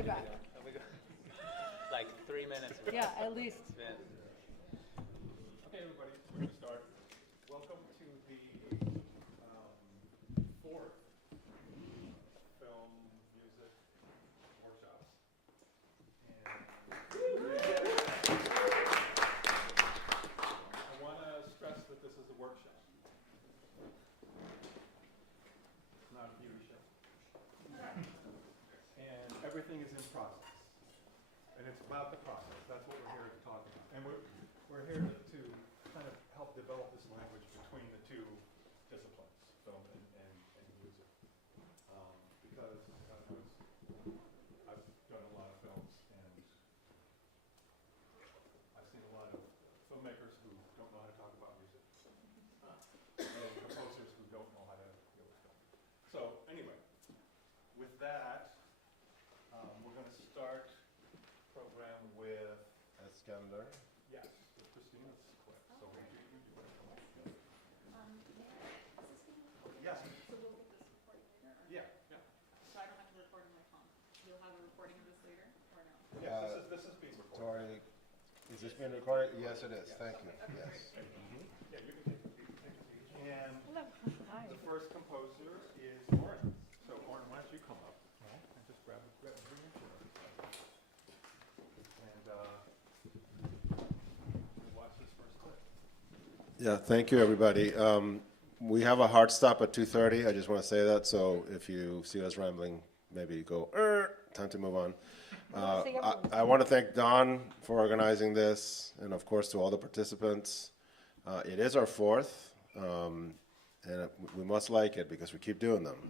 way back. Like 3 minutes. Yeah, at least. Okay, everybody, we're going to start. Welcome to the fourth film music workshops. I want to stress that this is a workshop. It's not a beauty show. And everything is in process. And it's about the process. That's what we're here to talk about. And we're here to kind of help develop this language between the two disciplines, film and music. Because I've done a lot of films and I've seen a lot of filmmakers who don't know how to talk about music and composers who don't know how to deal with film. So anyway, with that, we're going to start program with Iskandar. yes, with Christina's quick. So we do it. Yes. So we'll get this recording later? Or Yeah. Yeah. so I don't have to record on my phone? You'll have a recording of this later, or no? Yeah. This is being recorded. Tori, is this being recorded? Yes, it is. Thank you. Okay, Yes. Yeah, you can take a seat. And Hello. Hi. the first composer is Oren. So Oren, why don't you come up and just grab a chair. And watch this first clip. Yeah, thank you, everybody. We have a hard stop at 2:30. I just want to say that. So if you see us rambling, maybe go, time to move on. I want to thank Don for organizing this, and of course to all the participants. It is our fourth, and we must like it because we keep doing them.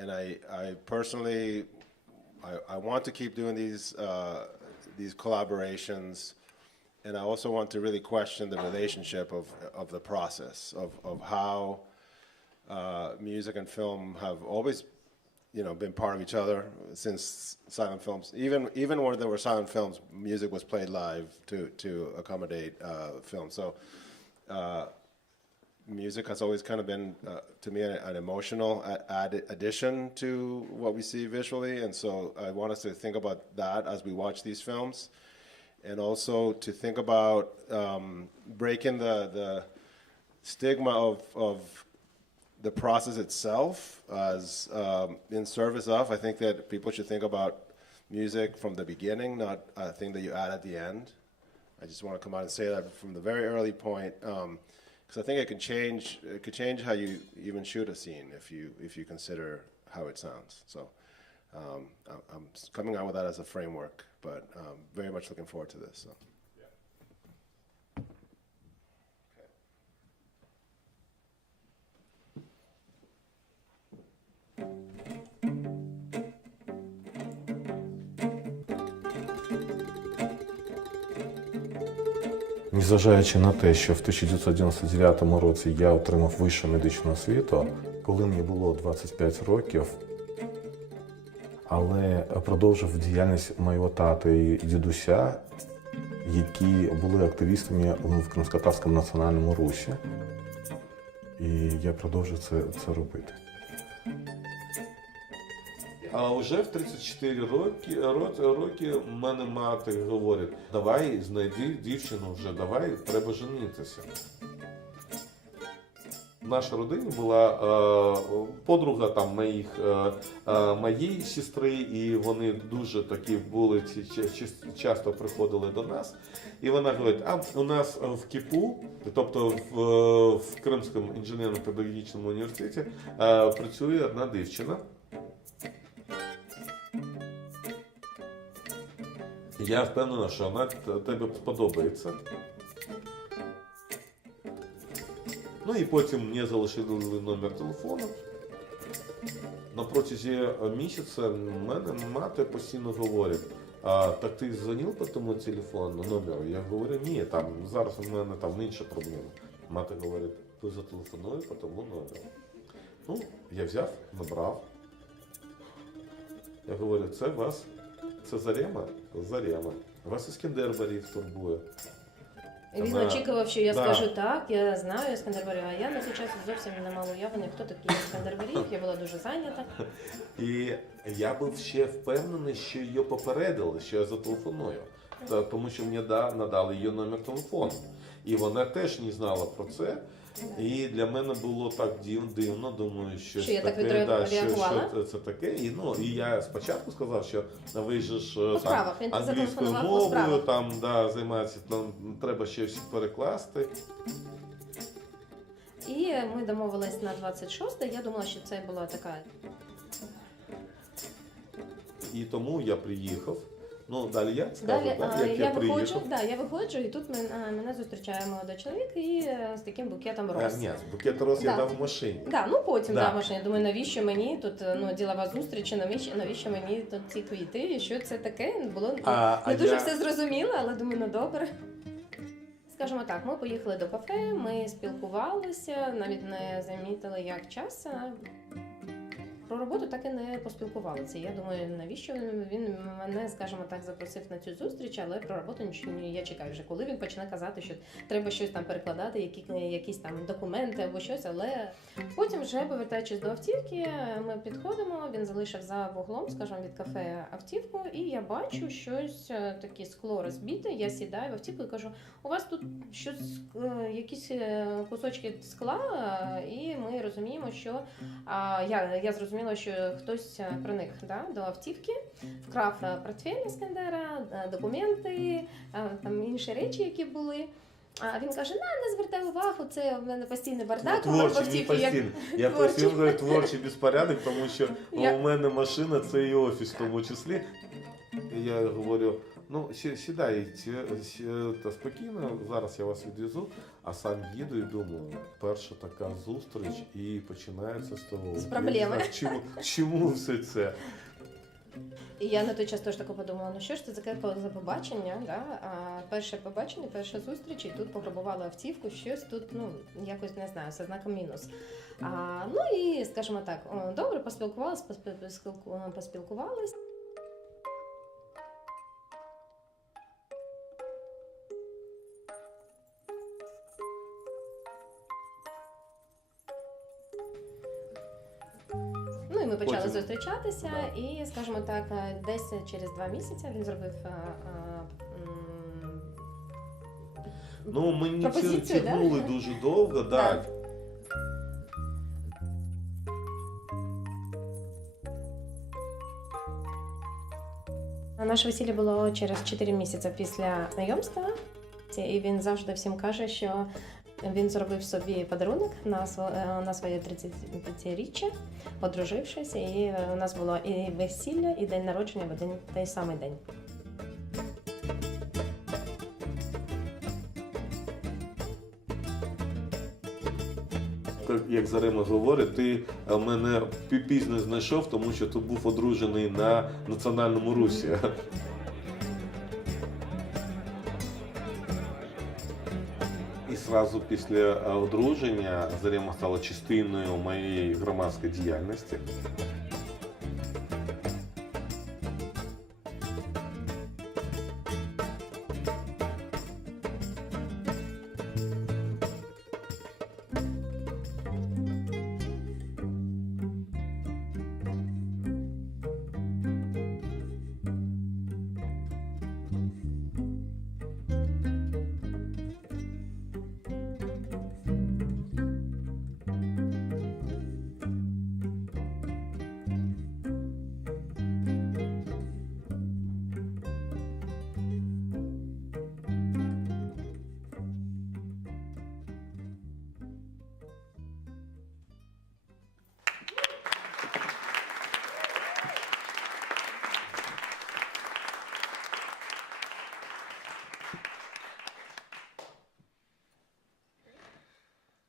And I personally, I want to keep doing these collaborations, and I also want to really question the relationship of the process of how music and film have always, been part of each other since silent films. Even when there were silent films, music was played live to accommodate film. So music has always kind of been, to me, an emotional addition to what we see visually. And so I want us to think about that as we watch these films. And also to think about breaking the stigma of the process itself as in service of. I think that people should think about music from the beginning, not a thing that you add at the end. I just want to come out and say that from the very early point, because I think it could change how you even shoot a scene if you consider how it sounds. So I'm coming out with that as a framework, but very much looking forward to this. So. Незважаючи на те, що в 1999 році я отримав вищу медичну освіту, коли мені було 25 років, але продовжив діяльність моєго тата і дідуся, які були активістами в Кримськотатарському національному русі. І я продовжив це робити. А вже в 34 роки в мене мати говорить: давай, знайди дівчину вже, давай, треба женитися. В нашій родині була подруга там моєї сестри, і вони дуже такі були, часто приходили до нас. І вона говорить: а у нас в КІПУ, тобто в Кримському інженерно-педагогічному університеті, працює одна дівчина. Я впевнена, що вона тобі сподобається. Ну і потім мені залишили номер телефону. На протязі місяця мене мати постійно говорить: так ти дзвонив по тому телефону, номеру? Я говорю: ні, зараз у мене інші проблеми. Мати говорить: ти зателефонуй по тому номеру. Ну, я взяв, набрав. Я говорю: це Зарема? Зарема. Вас Іскандер Борис турбує. І він Вона- очікував, що я Да. скажу так, я знаю Іскандер-Варіг, а я на той час зовсім не мала уявлення, хто такий Іскандер-Варіг, я була дуже зайнята. І я був ще впевнений, що її попередили, що я зателефоную. Тому що мені надали її номер телефону. І вона теж не знала про це. І для мене було так дивно, думаю, що Що я так таке, відреагувала? що це таке. І я спочатку сказав, що ви ж По справах, він англійською зателефонував по мовою справах. там займається, там треба ще всі перекласти. І ми домовились на 26, я думала, що це була така. І тому я приїхав. Ну, далі я скажу, Далі так, як я приїхав. виходжу, і тут мене зустрічає молодий чоловік і з таким букетом роз. Ні, букет роз я Да. дав в машині. Да, ну потім Да. да. машині. Думаю, навіщо мені тут ділова зустріч, навіщо мені тут ці квіти, і що це таке? Було не дуже все зрозуміло, але думаю, ну добре. Скажімо так, ми поїхали до кафе, ми спілкувалися, навіть не замітили, як час. Про роботу так і не поспілкувалися. Я думаю, навіщо він мене, скажімо так, запросив на цю зустріч, але про роботу нічого не я чекаю вже, коли він почне казати, що треба щось там перекладати, якісь там документи або щось, але потім вже, повертаючись до автівки, ми підходимо, він залишив за вуглом, скажімо, від кафе автівку, і я бачу щось таке скло розбите, я сідаю в автівку і кажу, у вас тут щось, якісь кусочки скла, і ми розуміємо, що я зрозуміла, що хтось проник до автівки, вкрав портфель Іскандера, документи, там інші речі, які були. А він каже, не звертай увагу, це в мене постійний бардак. Творчий, не постійний. Я постійно говорю творчий безпорядок, тому що у мене машина це і офіс в тому числі. І я говорю, ну сідайте та спокійно, зараз я вас відвезу, а сам їду і думаю, перша така зустріч і починається з того. З проблеми. Чому все це? І я на той час теж тако подумала, ну що ж це таке за побачення, да? Перше побачення, перша зустріч, і тут пограбували автівку, щось тут, ну, якось, не знаю, зі знаком мінус. Ну і, скажімо так, добре, поспілкувалися. Ну і ми почали Потім. зустрічатися, Да. і, скажімо так, десь через 2 місяці він зробив Ну, мені пропозицію, тягнули дуже довго, так. Наше весілля було через 4 місяці після знайомства, і він завжди всім каже, що він зробив собі подарунок на своє 35-річчя, одружившись, і у нас було і весілля, і день народження в один той самий день. Як Зарема говорить, ти мене пізно знайшов, тому що ти був одружений на національному русі. І одразу після одруження Зарема стала частиною моєї громадської діяльності.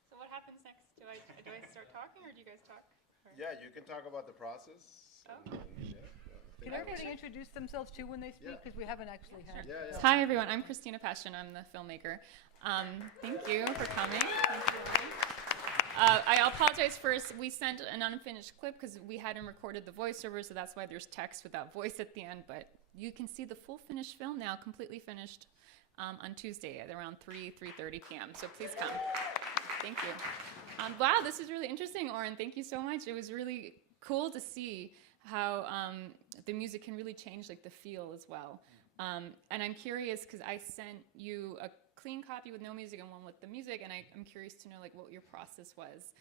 So what happens next? Do I start talking or do you guys talk? Or- Yeah, you can talk about the process. Can everybody introduce themselves too when they speak? Yeah. Because we haven't actually had. Hi everyone, I'm Christina Passion. I'm the filmmaker. Thank you for coming. Thank you, Lily. I apologize first. We sent an unfinished clip because we hadn't recorded the voiceover, so that's why there's text without voice at the end. But you can see the full finished film now, completely finished. on Tuesday at around 3:30 p.m. So please come. Thank you. Wow, this is really interesting, Oren. Thank you so much. It was really cool to see how the music can really change like the feel as well. And I'm curious because I sent you a clean copy with no music and one with the music, and I'm curious to know like what your process was.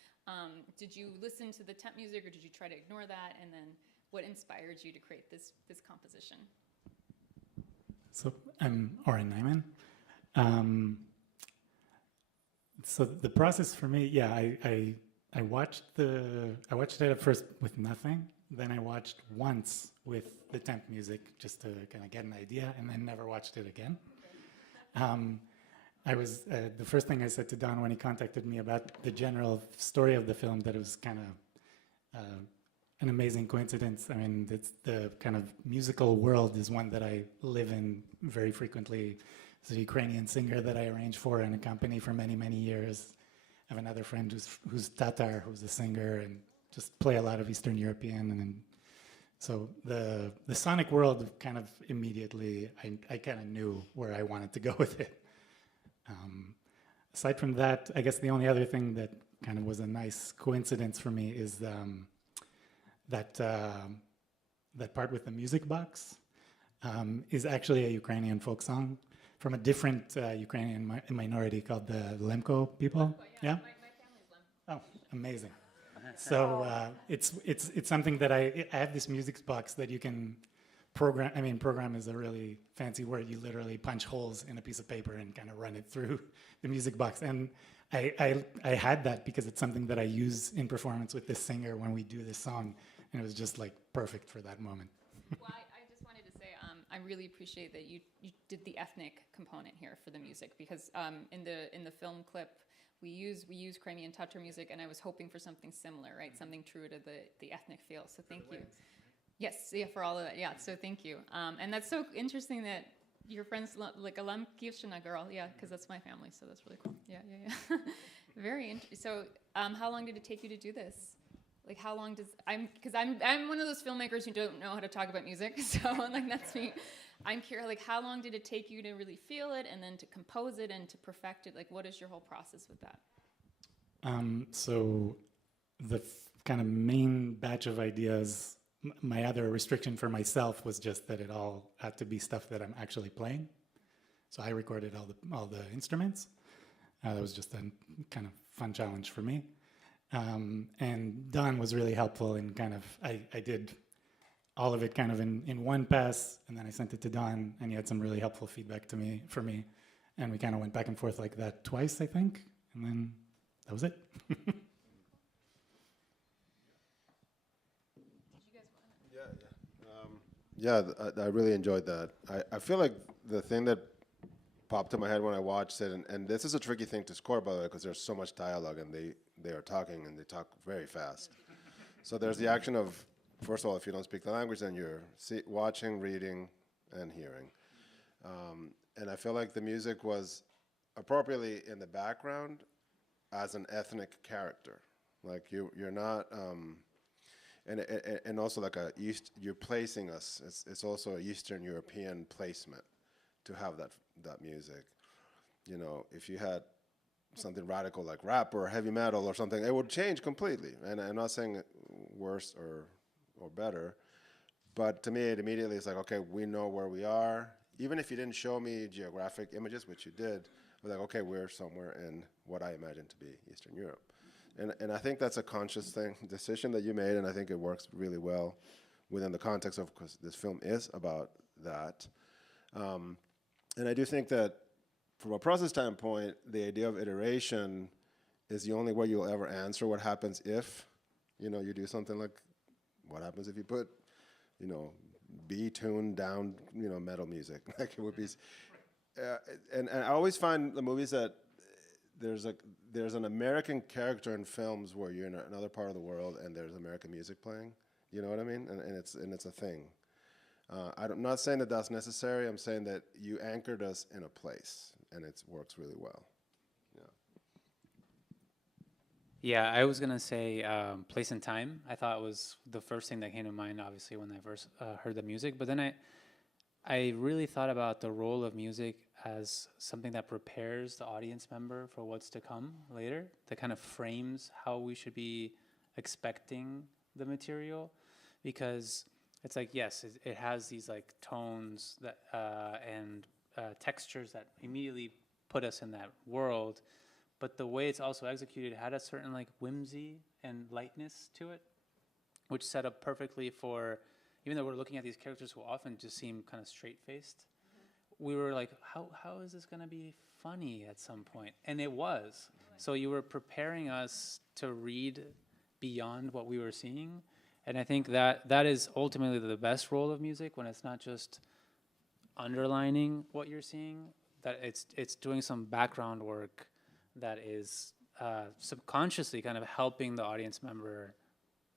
Did you listen to the temp music, or did you try to ignore that? And then what inspired you to create this composition? So I'm Oren Nyman. So the process for me, yeah, I watched it at first with nothing. Then I watched once with the temp music just to kind of get an idea, and then never watched it again. I was the first thing I said to Don when he contacted me about the general story of the film, that it was kind of an amazing coincidence. I mean, it's the kind of musical world is one that I live in very frequently. It's a Ukrainian singer that I arrange for and accompany for many, many years. I have another friend who's Tatar, who's a singer, and just play a lot of Eastern European. And so the sonic world kind of immediately, I kind of knew where I wanted to go with it. Aside from that, I guess the only other thing that kind of was a nice coincidence for me is that part with the music box is actually a Ukrainian folk song from a different Ukrainian minority called the Lemko people. Yeah? My family's Lemko. Oh, amazing. So it's something that I have this music box that you can program. I mean, program is a really fancy word. You literally punch holes in a piece of paper and kind of run it through the music box. And I had that because it's something that I use in performance with this singer when we do this song. And it was just like perfect for that moment. Well, I just wanted to say I really appreciate that you did the ethnic component here for the music, because in the film clip we use Crimean Tatar music, and I was hoping for something similar, right? Something true to the ethnic feel. So thank you. Yes, yeah, for all of that. Yeah, so thank you. And that's so interesting that your friend's like a Lemkivshchina girl. Yeah, because that's my family, so that's really cool. Yeah. Very interesting. So how long did it take you to do this? Like, how long does because I'm one of those filmmakers who don't know how to talk about music, so like that's me. I'm curious, like, how long did it take you to really feel it, and then to compose it and to perfect it? Like, what is your whole process with that? So the kind of main batch of ideas, my other restriction for myself was just that it all had to be stuff that I'm actually playing. So I recorded all the instruments. That was just a kind of fun challenge for me. And Don was really helpful in kind of, I did all of it kind of in one pass, and then I sent it to Don, and he had some really helpful feedback for me, and we kind of went back and forth like that twice, I think, and then that was it. Yeah, I really enjoyed that. I feel like the thing that popped in my head when I watched it, and this is a tricky thing to score, by the way, because there's so much dialogue, and they are talking, and they talk very fast. So there's the action of, first of all, if you don't speak the language, then you're watching, reading, and hearing. And I feel like the music was appropriately in the background as an ethnic character. Like you're not, and also like you're placing us. It's also an Eastern European placement to have that music. You know, if you had something radical like rap or heavy metal or something, it would change completely. And I'm not saying worse or better, but to me it immediately is like, okay, we know where we are. Even if you didn't show me geographic images, which you did, we're like, okay, we're somewhere in what I imagine to be Eastern Europe. And I think that's a conscious decision that you made, and I think it works really well within the context of, because this film is about that. And I do think that from a process standpoint, the idea of iteration is the only way you'll ever answer what happens if, you do something like, what happens if you put, B-tuned down, metal music? Like it would be, and I always find the movies that there's an American character in films where you're in another part of the world and there's American music playing. You know what I mean? And it's a thing. I'm not saying that that's necessary. I'm saying that you anchored us in a place, and it works really well. Yeah, I was gonna say place and time. I thought was the first thing that came to mind, obviously, when I first heard the music. But then I really thought about the role of music as something that prepares the audience member for what's to come later, that kind of frames how we should be expecting the material, because it's like, yes, it has these like tones that and textures that immediately put us in that world, but the way it's also executed had a certain like whimsy and lightness to it, which set up perfectly for, even though we're looking at these characters who often just seem kind of straight-faced, we were like, how is this going to be funny at some point? And it was. So you were preparing us to read beyond what we were seeing. And I think that is ultimately the best role of music, when it's not just underlining what you're seeing, that it's doing some background work that is subconsciously kind of helping the audience member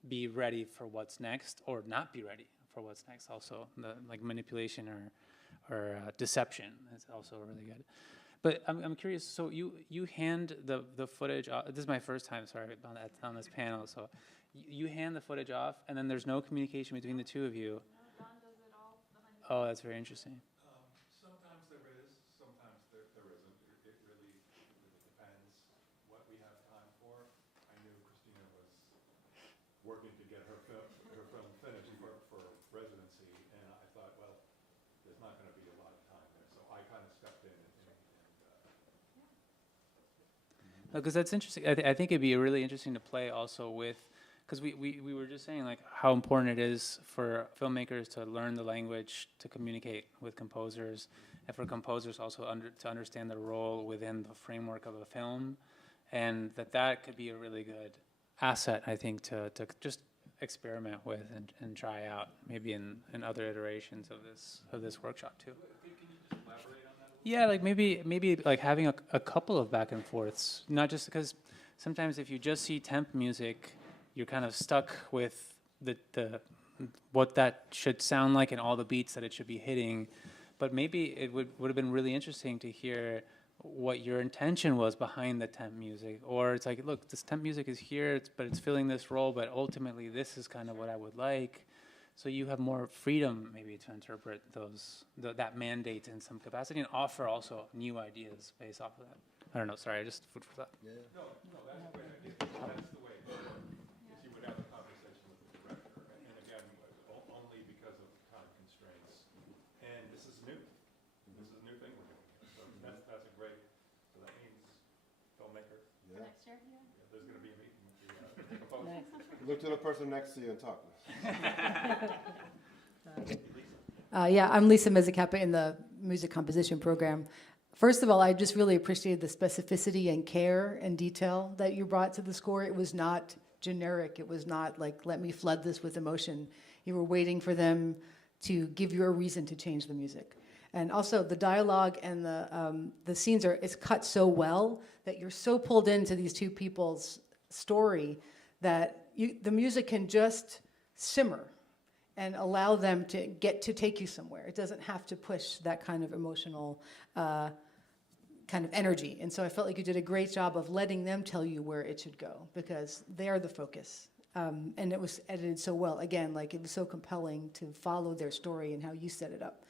be ready for what's next, or not be ready for what's next. Also, the like manipulation or deception is also really good. But I'm curious. So you hand the footage off. This is my first time, sorry, on this panel. So you hand the footage off, and then there's no communication between the two of you. No, Don does it all behind the Oh, that's very interesting. Sometimes there is, sometimes there isn't. It really depends what we have time for. I knew Christina was working to get her film finished for residency, and I thought, well, there's not going to be a lot of time there, so I kind of stepped in and Because that's interesting. I think it'd be really interesting to play also with, because we were just saying like how important it is for filmmakers to learn the language to communicate with composers, and for composers also to understand their role within the framework of a film, and that could be a really good asset, I think, to just experiment with and try out maybe in other iterations of this workshop too. Yeah, like maybe like having a couple of back and forths, not just because sometimes if you just see temp music, you're kind of stuck with the what that should sound like and all the beats that it should be hitting. But maybe it would have been really interesting to hear what your intention was behind the temp music. Or it's like, look, this temp music is here, but it's filling this role, but ultimately this is kind of what I would like. So you have more freedom maybe to interpret that mandate in some capacity, and offer also new ideas based off of that. I don't know, sorry, I just food for thought. no, that's a great idea. That's the way it would work, is you would have a conversation with the director, and again, only because of time constraints. And this is new. This is a new thing we're doing here. So that's a great, so that means filmmaker, next year. there's going to be a meeting with the composer. Look to the person next to you and talk. Yeah, I'm Lisa Mezzacappa in the music composition program. First of all, I just really appreciated the specificity and care and detail that you brought to the score. It was not generic. It was not like, let me flood this with emotion. You were waiting for them to give you a reason to change the music. And also the dialogue and the scenes it's cut so well that you're so pulled into these two people's story that the music can just simmer and allow them to take you somewhere. It doesn't have to push that kind of emotional kind of energy. And so I felt like you did a great job of letting them tell you where it should go, because they are the focus. And it was edited so well. Again, like it was so compelling to follow their story and how you set it up.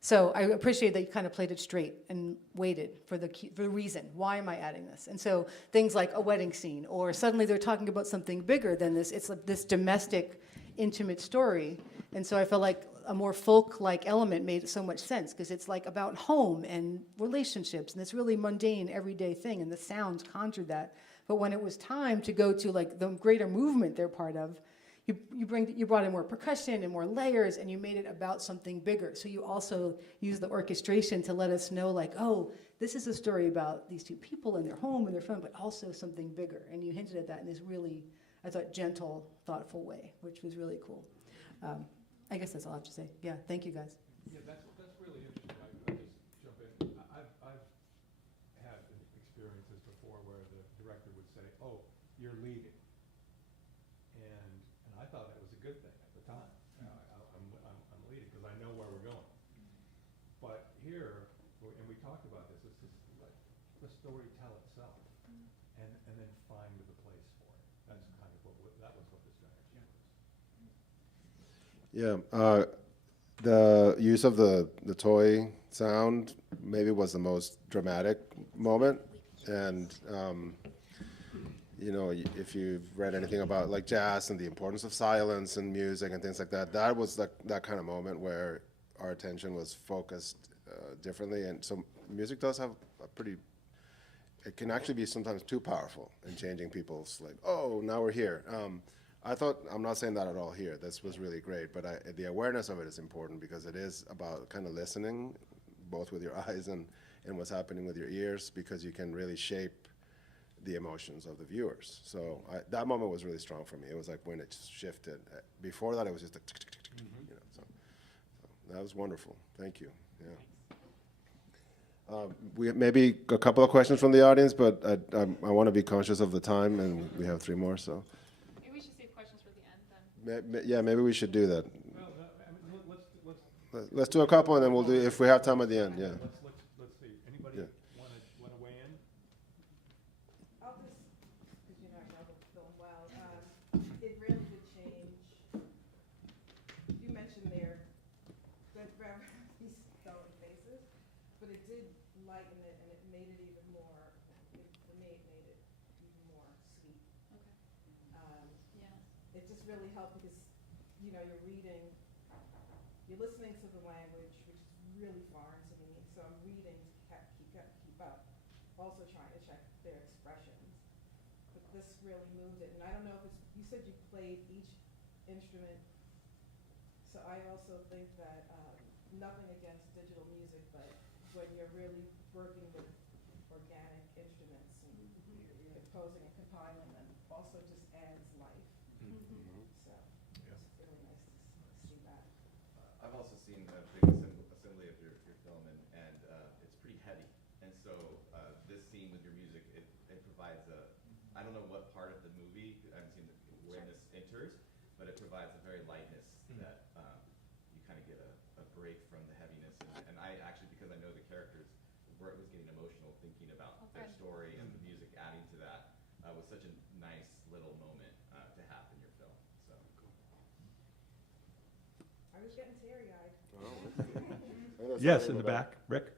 So I appreciate that you kind of played it straight and waited for the reason. Why am I adding this? And so things like a wedding scene, or suddenly they're talking about something bigger than this. It's like this domestic, intimate story. And so I felt like a more folk-like element made so much sense, because it's like about home and relationships and this really mundane, everyday thing, and the sounds conjured that. But when it was time to go to like the greater movement they're part of, you brought in more percussion and more layers, and you made it about something bigger. So you also used the orchestration to let us know, like, oh, this is a story about these two people and their home and their fun, but also something bigger. And you hinted at that in this really, I thought, gentle, thoughtful way, which was really cool. I guess that's all I have to say. Yeah, thank you, guys. Yeah, that's really interesting. I'll just jump in. I've had experiences before where the director would say, oh, you're leading. And I thought that was a good thing at the time. I'm leading because I know where we're going. But here, and we talked about this, it's just let the story tell itself, and then find the place for it. That's kind of that was what the strategy was. Yeah, the use of the toy sound maybe was the most dramatic moment. And, you know, if you've read anything about like jazz and the importance of silence and music and things like that, that was that kind of moment where our attention was focused differently. And so music does have a pretty, it can actually be sometimes too powerful in changing people's like, oh, now we're here. I'm not saying that at all here. This was really great, but the awareness of it is important because it is about kind of listening, both with your eyes and what's happening with your ears, because you can really shape the emotions of the viewers. So that moment was really strong for me. It was like when it shifted. Before that, it was just like, you know, so that was wonderful. Thank you. Yeah. We maybe a couple of questions from the audience, but I want to be conscious of the time, and we have 3 more. So. Maybe we should save questions for the end then. Yeah, maybe we should do that. Well, I mean, let's Let's do a couple, and then we'll do if we have time at the end. Yeah. let's see. Anybody Yeah. want to weigh in? I'll just, because you know I know the film well, it really did change. You mentioned there that these stone faces, but it did lighten it and it made it even more, for me, it made it even more sweet. Yeah. It just really helped because, you know, you're listening to the language, which is really foreign to me, so I'm reading to keep up, also trying to check their expressions. But this really moved it, and I don't know if it's, you said you played each instrument, so I also think that, nothing against digital music, but when you're really working with organic instruments and composing and compiling them, also just adds life. So, it's really nice to see that. I've also seen a big assembly of your film, and it's pretty heavy. And so this scene with your music, it provides I don't know what part of the movie, I haven't seen when this enters, but it provides a very lightness that you kind of get a break from the heaviness. And I actually, because I know the characters, was getting emotional thinking about their story and the music adding to that was such a nice little moment to have in your film. So I was getting teary-eyed. Yes, in the back. Rick?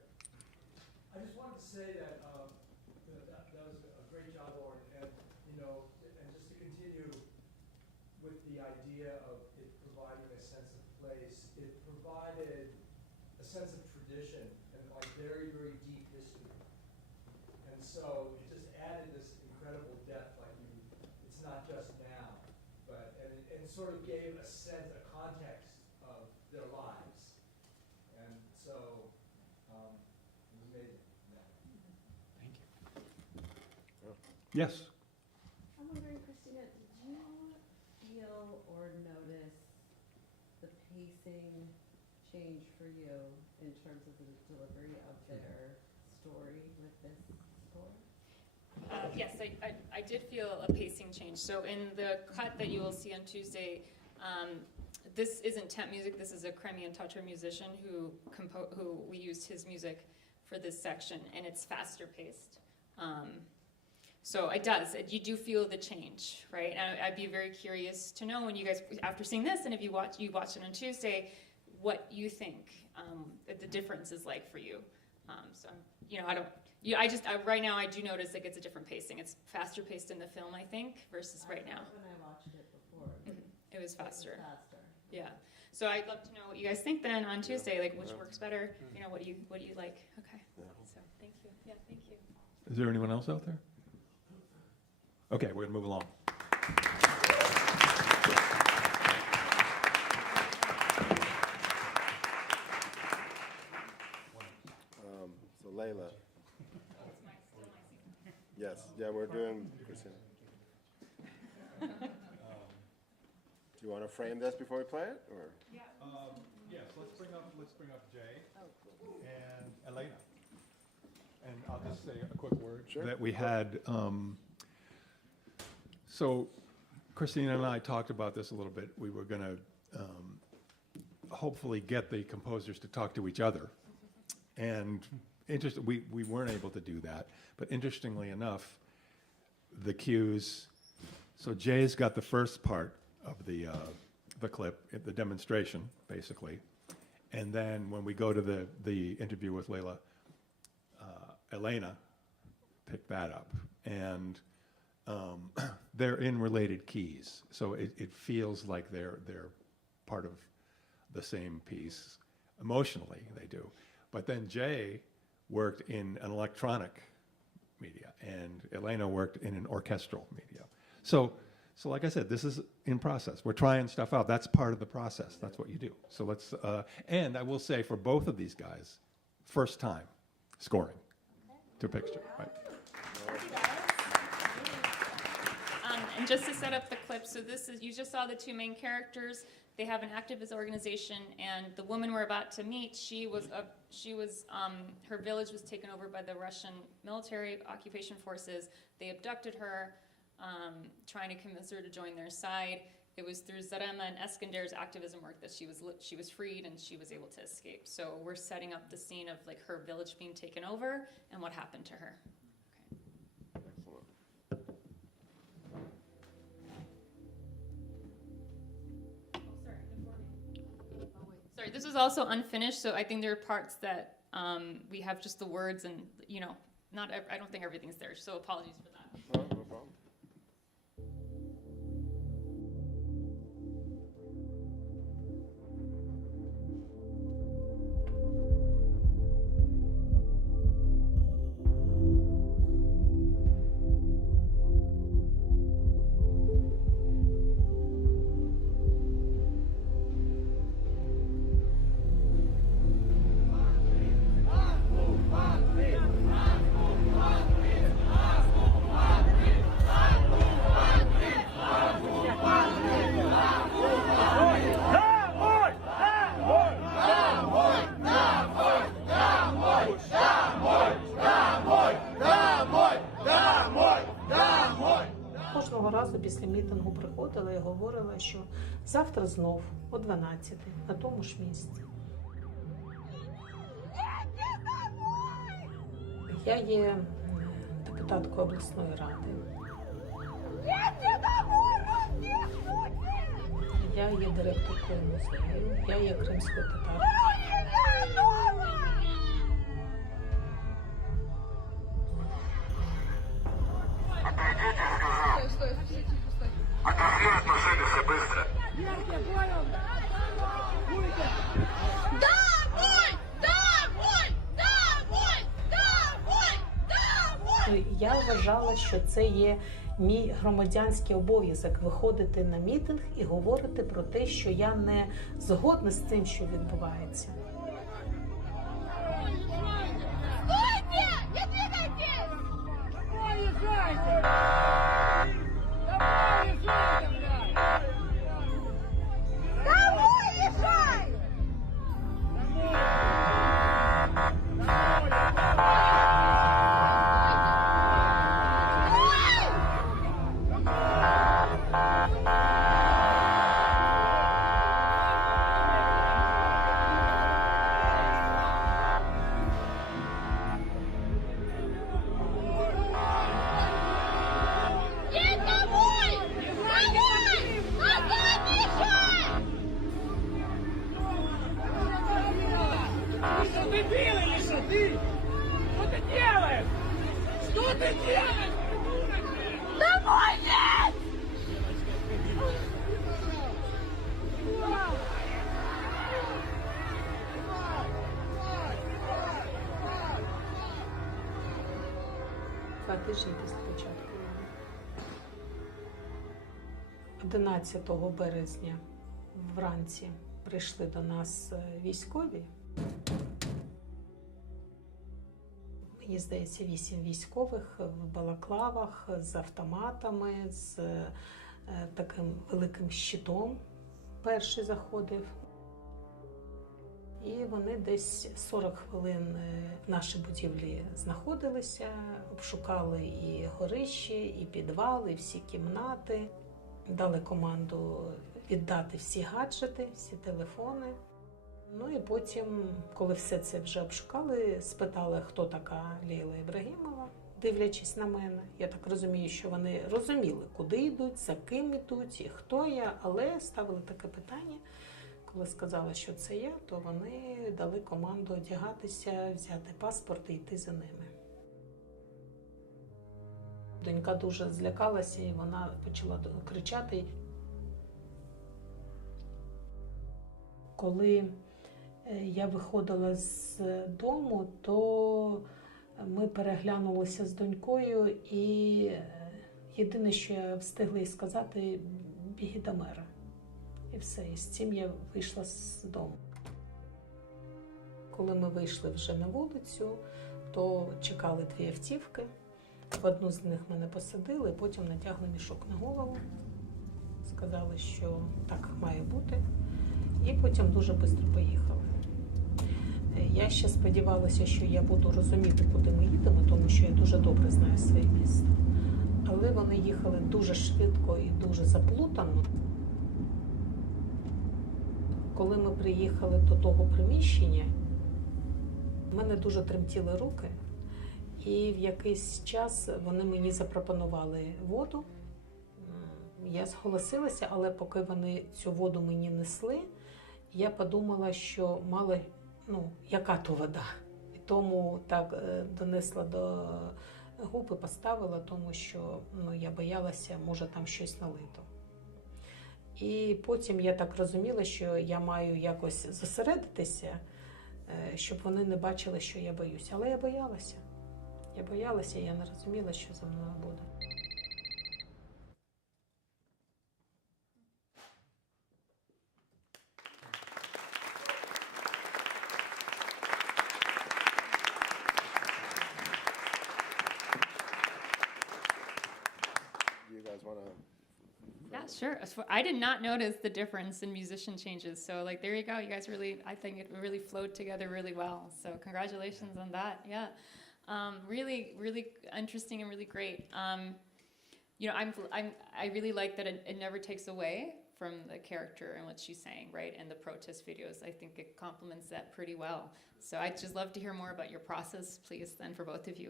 I just wanted to say that that was a great job, Lauren, and you know, and just to continue with the idea of it providing a sense of place, it provided a sense of tradition and like very, very deep history. And so it just added this incredible depth, like it's not just now, but and sort of gave a sense, a context of their lives. And so it was amazing. Yes. I'm wondering, Christina, did you feel or notice the pacing change for you in terms of the delivery of their story with this score? Yes, I did feel a pacing change. So in the cut that you will see on Tuesday, this isn't temp music. This is a Crimean Tatar musician who we used his music for this section, and it's faster paced. So it does. You do feel the change, right? And I'd be very curious to know when you guys, after seeing this, and if you watch it on Tuesday, what you think the difference is like for you. So you know, right now I do notice like it's a different pacing. It's faster paced in the film, I think, versus right now. When I watched it before, it was faster. faster. Yeah. So I'd love to know what you guys think then on Tuesday, like which works better. You know, what do you like? Okay. So thank you. Yeah, thank you. Is there anyone else out there? Okay, we're going to move along. So Layla. Yes. Yeah, we're doing Christina. Do you want to frame this before we play it, or? Yes, let's bring up Jay and Elena. And I'll just say a quick word. Sure. That we had, so Christina and I talked about this a little bit. We were going to hopefully get the composers to talk to each other. And we weren't able to do that. But interestingly enough, the cues, so Jay's got the first part of the clip, the demonstration, basically. And then when we go to the interview with Layla, Elena picked that up. And they're in related keys. So it feels like they're part of the same piece. Emotionally, they do. But then Jay worked in an electronic media, and Elena worked in an orchestral media. So like I said, this is in process. We're trying stuff out. That's part of the process. That's what you do. So let's, and I will say for both of these guys, first time scoring to picture, right? And just to set up the clip, so this is, you just saw the two main characters. They have an activist organization, and the woman we're about to meet, her village was taken over by the Russian military occupation forces. They abducted her, trying to convince her to join their side. It was through Zarema and Eskander's activism work that she was freed and she was able to escape. So we're setting up the scene of like her village being taken over and what happened to her. Sorry, this was also unfinished, so I think there are parts that we have just the words and, you know, I don't think everything's there, so apologies for that. No problem. Кожного разу після мітингу приходила і говорила, що завтра знов о 12 на тому ж місці. Я є депутаткою обласної ради. Я є директоркою музею, я є кримською татаркою. Отошли от машины, все быстро. Я вважала, що це є мій громадянський обов'язок виходити на мітинг і говорити про те, що я не згодна з тим, що відбувається. Тижні після початку війни. 11 березня вранці прийшли до нас військові. Мені здається, 8 військових в балаклавах, з автоматами, з таким великим щитом. Перший заходив. І вони десь 40 хвилин в нашій будівлі знаходилися, обшукали і горищі, і підвал, і всі кімнати. Дали команду віддати всі гаджети, всі телефони. Ну і потім, коли все це вже обшукали, спитали, хто така Лейла Ібрагімова, дивлячись на мене. Я так розумію, що вони розуміли, куди йдуть, за ким йдуть і хто я, але ставили таке питання. Коли сказала, що це я, то вони дали команду одягатися, взяти паспорт і йти за ними. Донька дуже злякалася і вона почала кричати. Коли я виходила з дому, то ми переглянулися з донькою, і єдине, що я встигла їй сказати, біги до мера. І все, і з цим я вийшла з дому. Коли ми вийшли вже на вулицю, то чекали 2 автівки. В одну з них мене посадили, потім натягли мішок на голову. Сказали, що так має бути. І потім дуже швидко поїхали. Я ще сподівалася, що я буду розуміти, куди ми їдемо, тому що я дуже добре знаю своє місто. Але вони їхали дуже швидко і дуже заплутано. Коли ми приїхали до того приміщення, в мене дуже тремтіли руки. І в якийсь час вони мені запропонували воду. Я зголосилася, але поки вони цю воду мені несли, я подумала, що мало, яка то вода. І тому так донесла до губ і поставила, тому що я боялася, може там щось налито. І потім я так розуміла, що я маю якось зосередитися, щоб вони не бачили, що я боюся. Але я боялася. Я не розуміла, що зі мною буде. You guys want to? Yeah, sure. I did not notice the difference in musician changes. So like, there you go. You guys really, I think it really flowed together really well. So congratulations on that. Yeah. Really, really interesting and really great. I really like that it never takes away from the character and what she's saying, right? And the protest videos, I think it complements that pretty well. So I'd just love to hear more about your process, please, then for both of you,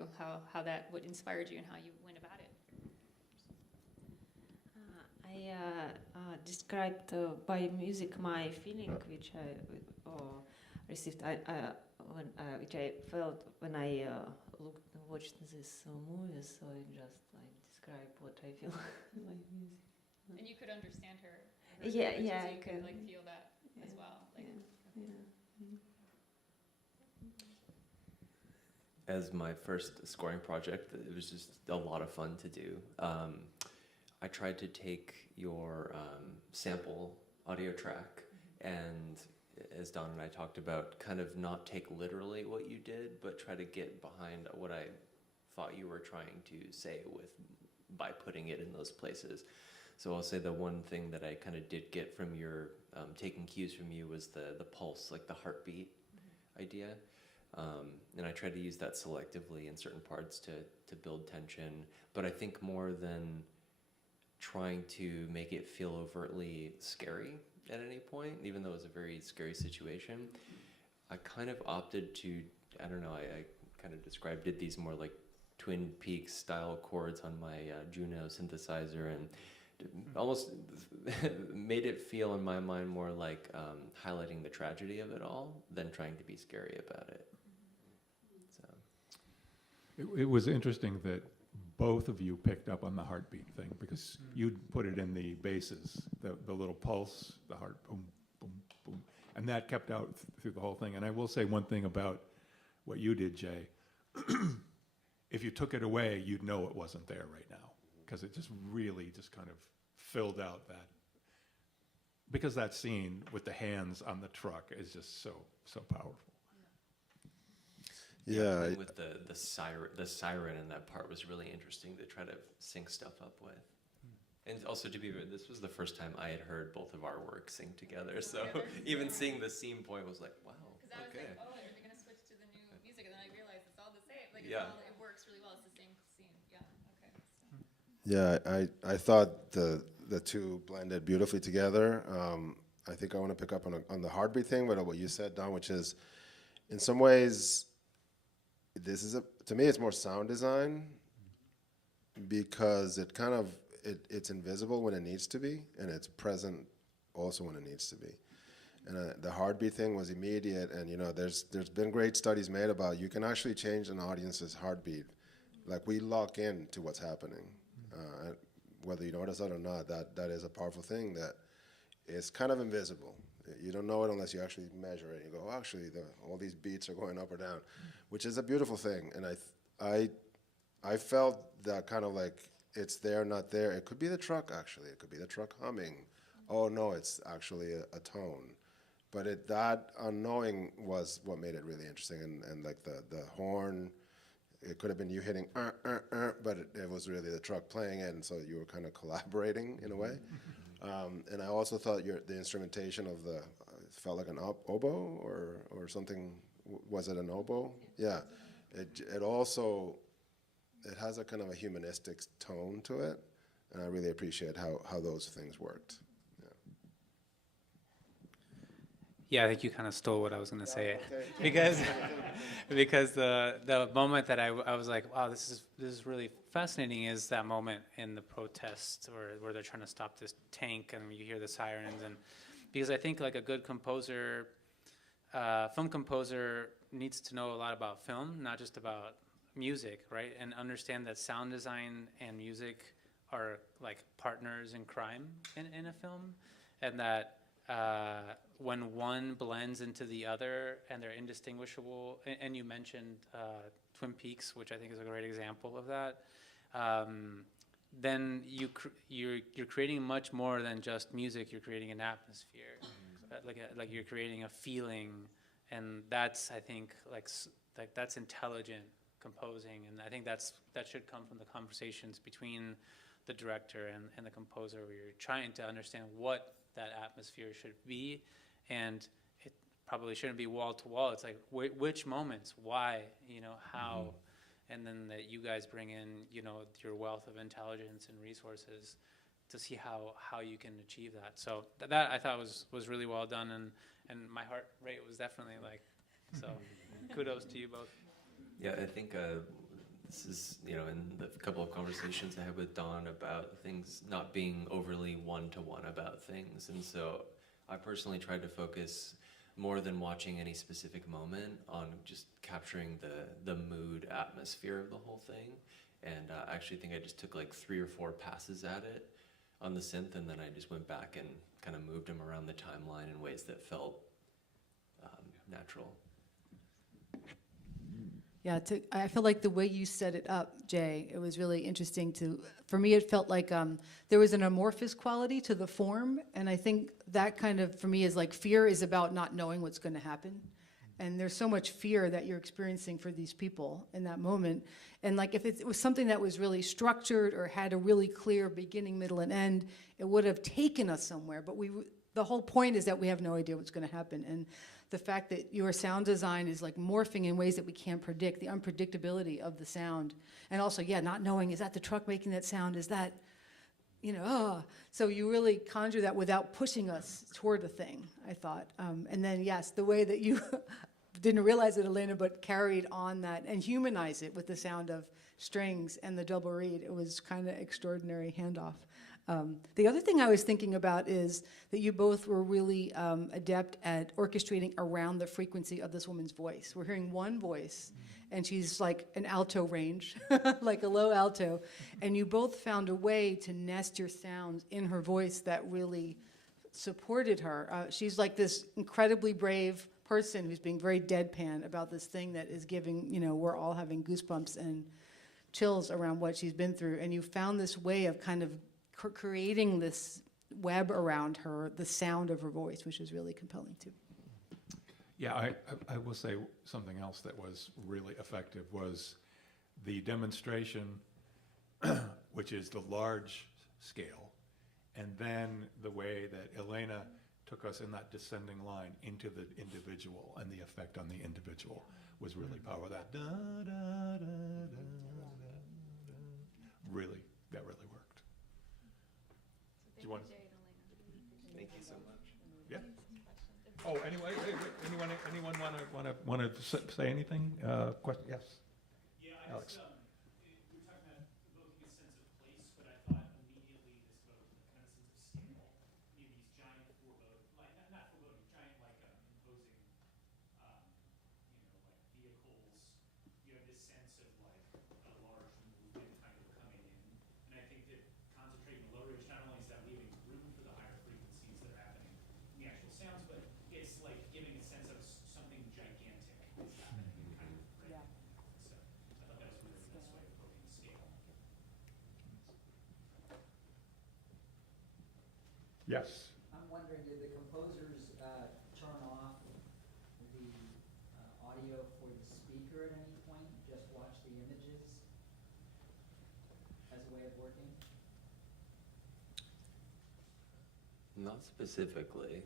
how that would inspired you and how you went about it. I described by music my feeling, which I received, which I felt when I watched this movie. So I just describe what I feel by music. And you could understand her. Yeah, so yeah, you I could can. like feel that as well. Like, As my first scoring project, it was just a lot of fun to do. I tried to take your sample audio track and, as Don and I talked about, kind of not take literally what you did, but try to get behind what I thought you were trying to say by putting it in those places. So I'll say the one thing that I kind of did get from your taking cues from you was the pulse, like the heartbeat idea. And I tried to use that selectively in certain parts to build tension. But I think more than trying to make it feel overtly scary at any point, even though it was a very scary situation, I kind of opted to, I don't know, I kind of did these more like Twin Peaks style chords on my Juno synthesizer, and almost made it feel in my mind more like highlighting the tragedy of it all than trying to be scary about it. So It was interesting that both of you picked up on the heartbeat thing, because you'd put it in the basses, the little pulse, the heart, boom, boom, boom. And that kept out through the whole thing. And I will say one thing about what you did, Jay. If you took it away, you'd know it wasn't there right now, because it just really just kind of filled out that. Because that scene with the hands on the truck is just so powerful. Yeah. With the siren in that part was really interesting to try to sync stuff up with. And also, to be fair, this was the first time I had heard both of our work sing together. So even seeing the scene point was like, wow, because I was okay. like, oh, are they going to switch to the new music? And then I realized it's all the same. Like, it works really well. It's the same scene. Yeah, okay. Yeah, I thought the two blended beautifully together. I think I want to pick up on the heartbeat thing, but what you said, Don, which is, in some ways, this is to me, it's more sound design, because it kind of it's invisible when it needs to be, and it's present also when it needs to be. And the heartbeat thing was immediate, and there's been great studies made about you can actually change an audience's heartbeat. Like we lock in to what's happening. Whether you notice it or not, that is a powerful thing that is kind of invisible. You don't know it unless you actually measure it. You go, oh, actually, all these beats are going up or down, which is a beautiful thing. And I felt that kind of like it's there, not there. It could be the truck, actually. It could be the truck humming. Oh, no, it's actually a tone. But that unknowing was what made it really interesting. And like the horn, it could have been you hitting, but it was really the truck playing it, and so you were kind of collaborating in a way. And I also thought the instrumentation of it felt like an oboe or something. Was it an oboe? Yeah. It also, it has a kind of a humanistic tone to it, and I really appreciate how those things worked. Yeah, I think you kind of stole what I was going to say, okay. because the moment that I was like, wow, this is really fascinating, is that moment in the protest where they're trying to stop this tank and you hear the sirens, and because I think like a good composer, film composer needs to know a lot about film, not just about music, right? And understand that sound design and music are like partners in crime in a film, and that when one blends into the other and they're indistinguishable, and you mentioned Twin Peaks, which I think is a great example of that, then you're creating much more than just music. You're creating an atmosphere, like you're creating a feeling, and that's, I think, like that's intelligent composing, and I think that should come from the conversations between the director and the composer, where you're trying to understand what that atmosphere should be, and it probably shouldn't be wall to wall. It's like which moments, why, how, and then that you guys bring in, your wealth of intelligence and resources to see how you can achieve that. So that I thought was really well done, and my heart rate was definitely like, so kudos to you both. Yeah, I think this is, in the couple of conversations I had with Don about things not being overly one-to-one about things. And so I personally tried to focus more than watching any specific moment on just capturing the mood, atmosphere of the whole thing. And I actually think I just took like 3 or 4 passes at it on the synth, and then I just went back and kind of moved them around the timeline in ways that felt natural. Yeah, I feel like the way you set it up, Jay, it was really interesting for me it felt like there was an amorphous quality to the form, and I think that kind of, for me, is like fear is about not knowing what's going to happen. And there's so much fear that you're experiencing for these people in that moment. And like if it was something that was really structured or had a really clear beginning, middle, and end, it would have taken us somewhere. But the whole point is that we have no idea what's going to happen. And the fact that your sound design is like morphing in ways that we can't predict, the unpredictability of the sound. And also, not knowing, is that the truck making that sound? Is that, So you really conjure that without pushing us toward a thing, I thought. And then, yes, the way that you didn't realize it, Elena, but carried on that and humanized it with the sound of strings and the double reed. It was kind of extraordinary handoff. The other thing I was thinking about is that you both were really adept at orchestrating around the frequency of this woman's voice. We're hearing one voice, and she's like an alto range, like a low alto, and you both found a way to nest your sounds in her voice that really supported her. She's like this incredibly brave person who's being very deadpan about this thing that is giving, we're all having goosebumps and chills around what she's been through, and you found this way of kind of creating this web around her, the sound of her voice, which is really compelling too. Yeah, I will say something else that was really effective was the demonstration, which is the large scale, and then the way that Elena took us in that descending line into the individual, and the effect on the individual was really powerful. That da, da, da, da, da, really, that really worked. Do you want? Thank you so much. Yeah. Oh, anyway, wait. Anyone want to say anything? Question? Yes. Yeah, Alex. We're talking about evoking a sense of place, but I thought immediately this evoked a kind of sense of scale. These giant foreboding, not foreboding, giant Yes. I'm wondering, did the composers turn off the audio for the speaker at any point? Just watch the images as a way of working? Not specifically.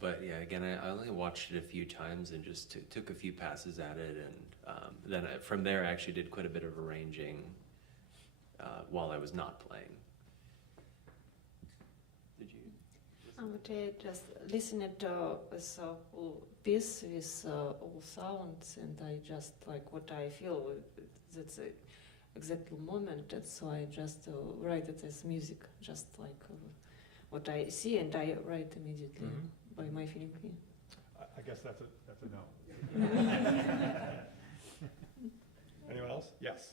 But yeah, again, I only watched it a few times and just took a few passes at it, and then from there I actually did quite a bit of arranging while I was not playing. Did you? But I just listened to this whole piece with all sounds, and I just like what I feel. That's the exact moment, and so I just write it as music, just like what I see, and I write immediately by my feeling. I guess that's a no. Anyone else? Yes.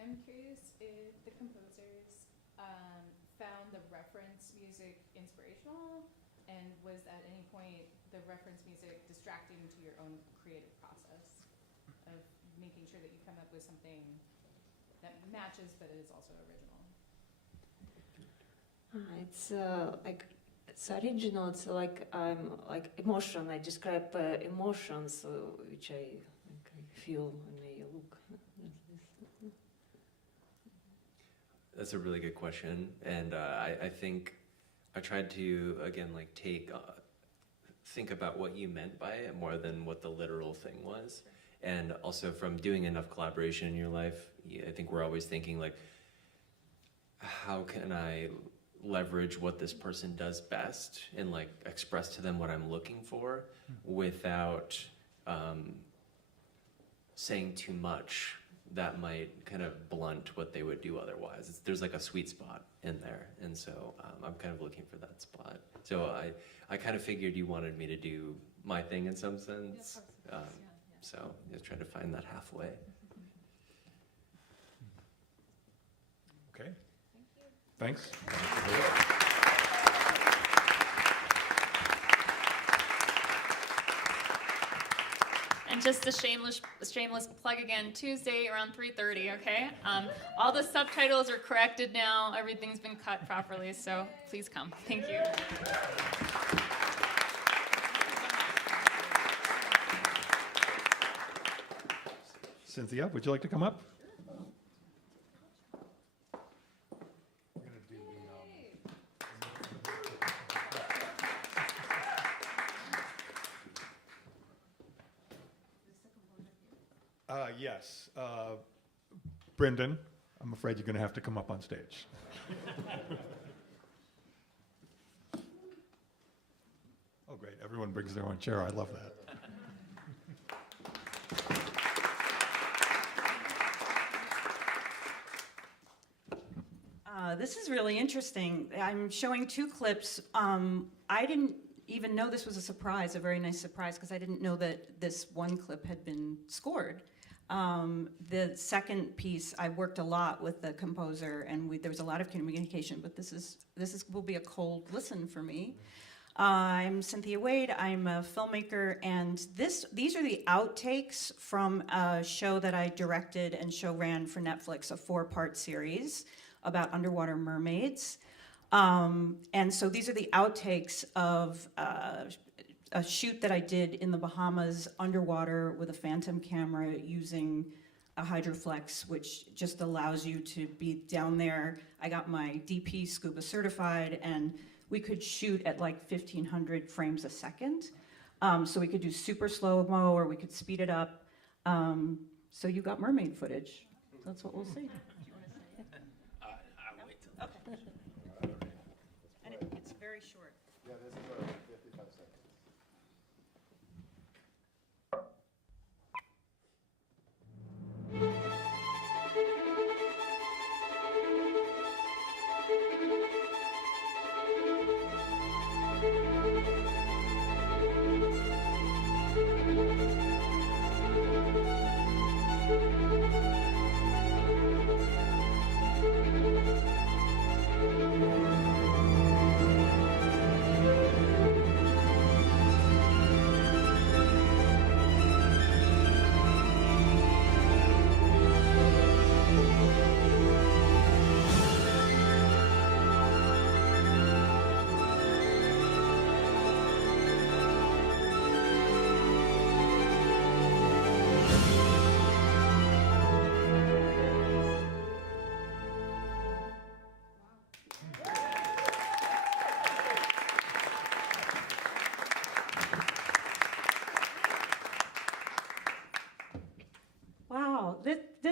I'm curious if the composers found the reference music inspirational, and was at any point the reference music distracting to your own creative process of making sure that you come up with something that matches but is also original? It's like it's original. It's like like emotion. I describe emotions which I feel when I look. That's a really good question, and I think I tried to again like think about what you meant by it more than what the literal thing was, and also from doing enough collaboration in your life, I think we're always thinking like, how can I leverage what this person does best and like express to them what I'm looking for without saying too much that might kind of blunt what they would do otherwise. There's like a sweet spot in there, and so I'm kind of looking for that spot. So I kind of figured you wanted me to do my thing in some sense, so just trying to find that halfway. Okay. Thanks. And just a shameless plug again, Tuesday around 3:30, okay? All the subtitles are corrected now. Everything's been cut properly, so please come. Thank you. Cynthia, would you like to come up? Yes. Brendan, I'm afraid you're going to have to come up on stage. Oh, great. Everyone brings their own chair. I love that. This is really interesting. I'm showing two clips. I didn't even know this was a surprise, a very nice surprise, because I didn't know that this one clip had been scored. The second piece, I worked a lot with the composer, and there was a lot of communication, but this will be a cold listen for me. I'm Cynthia Wade. I'm a filmmaker, and these are the outtakes from a show that I directed and show ran for Netflix, a 4-part series about underwater mermaids. And so these are the outtakes of a shoot that I did in the Bahamas underwater with a Phantom camera using a Hydroflex, which just allows you to be down there. I got my DP scuba certified, and we could shoot at like 1,500 frames a second. So we could do super slow-mo, or we could speed it up. So you got mermaid footage. That's what we'll see. I'll wait till Okay. And it's very short. Yeah, this is 55 seconds.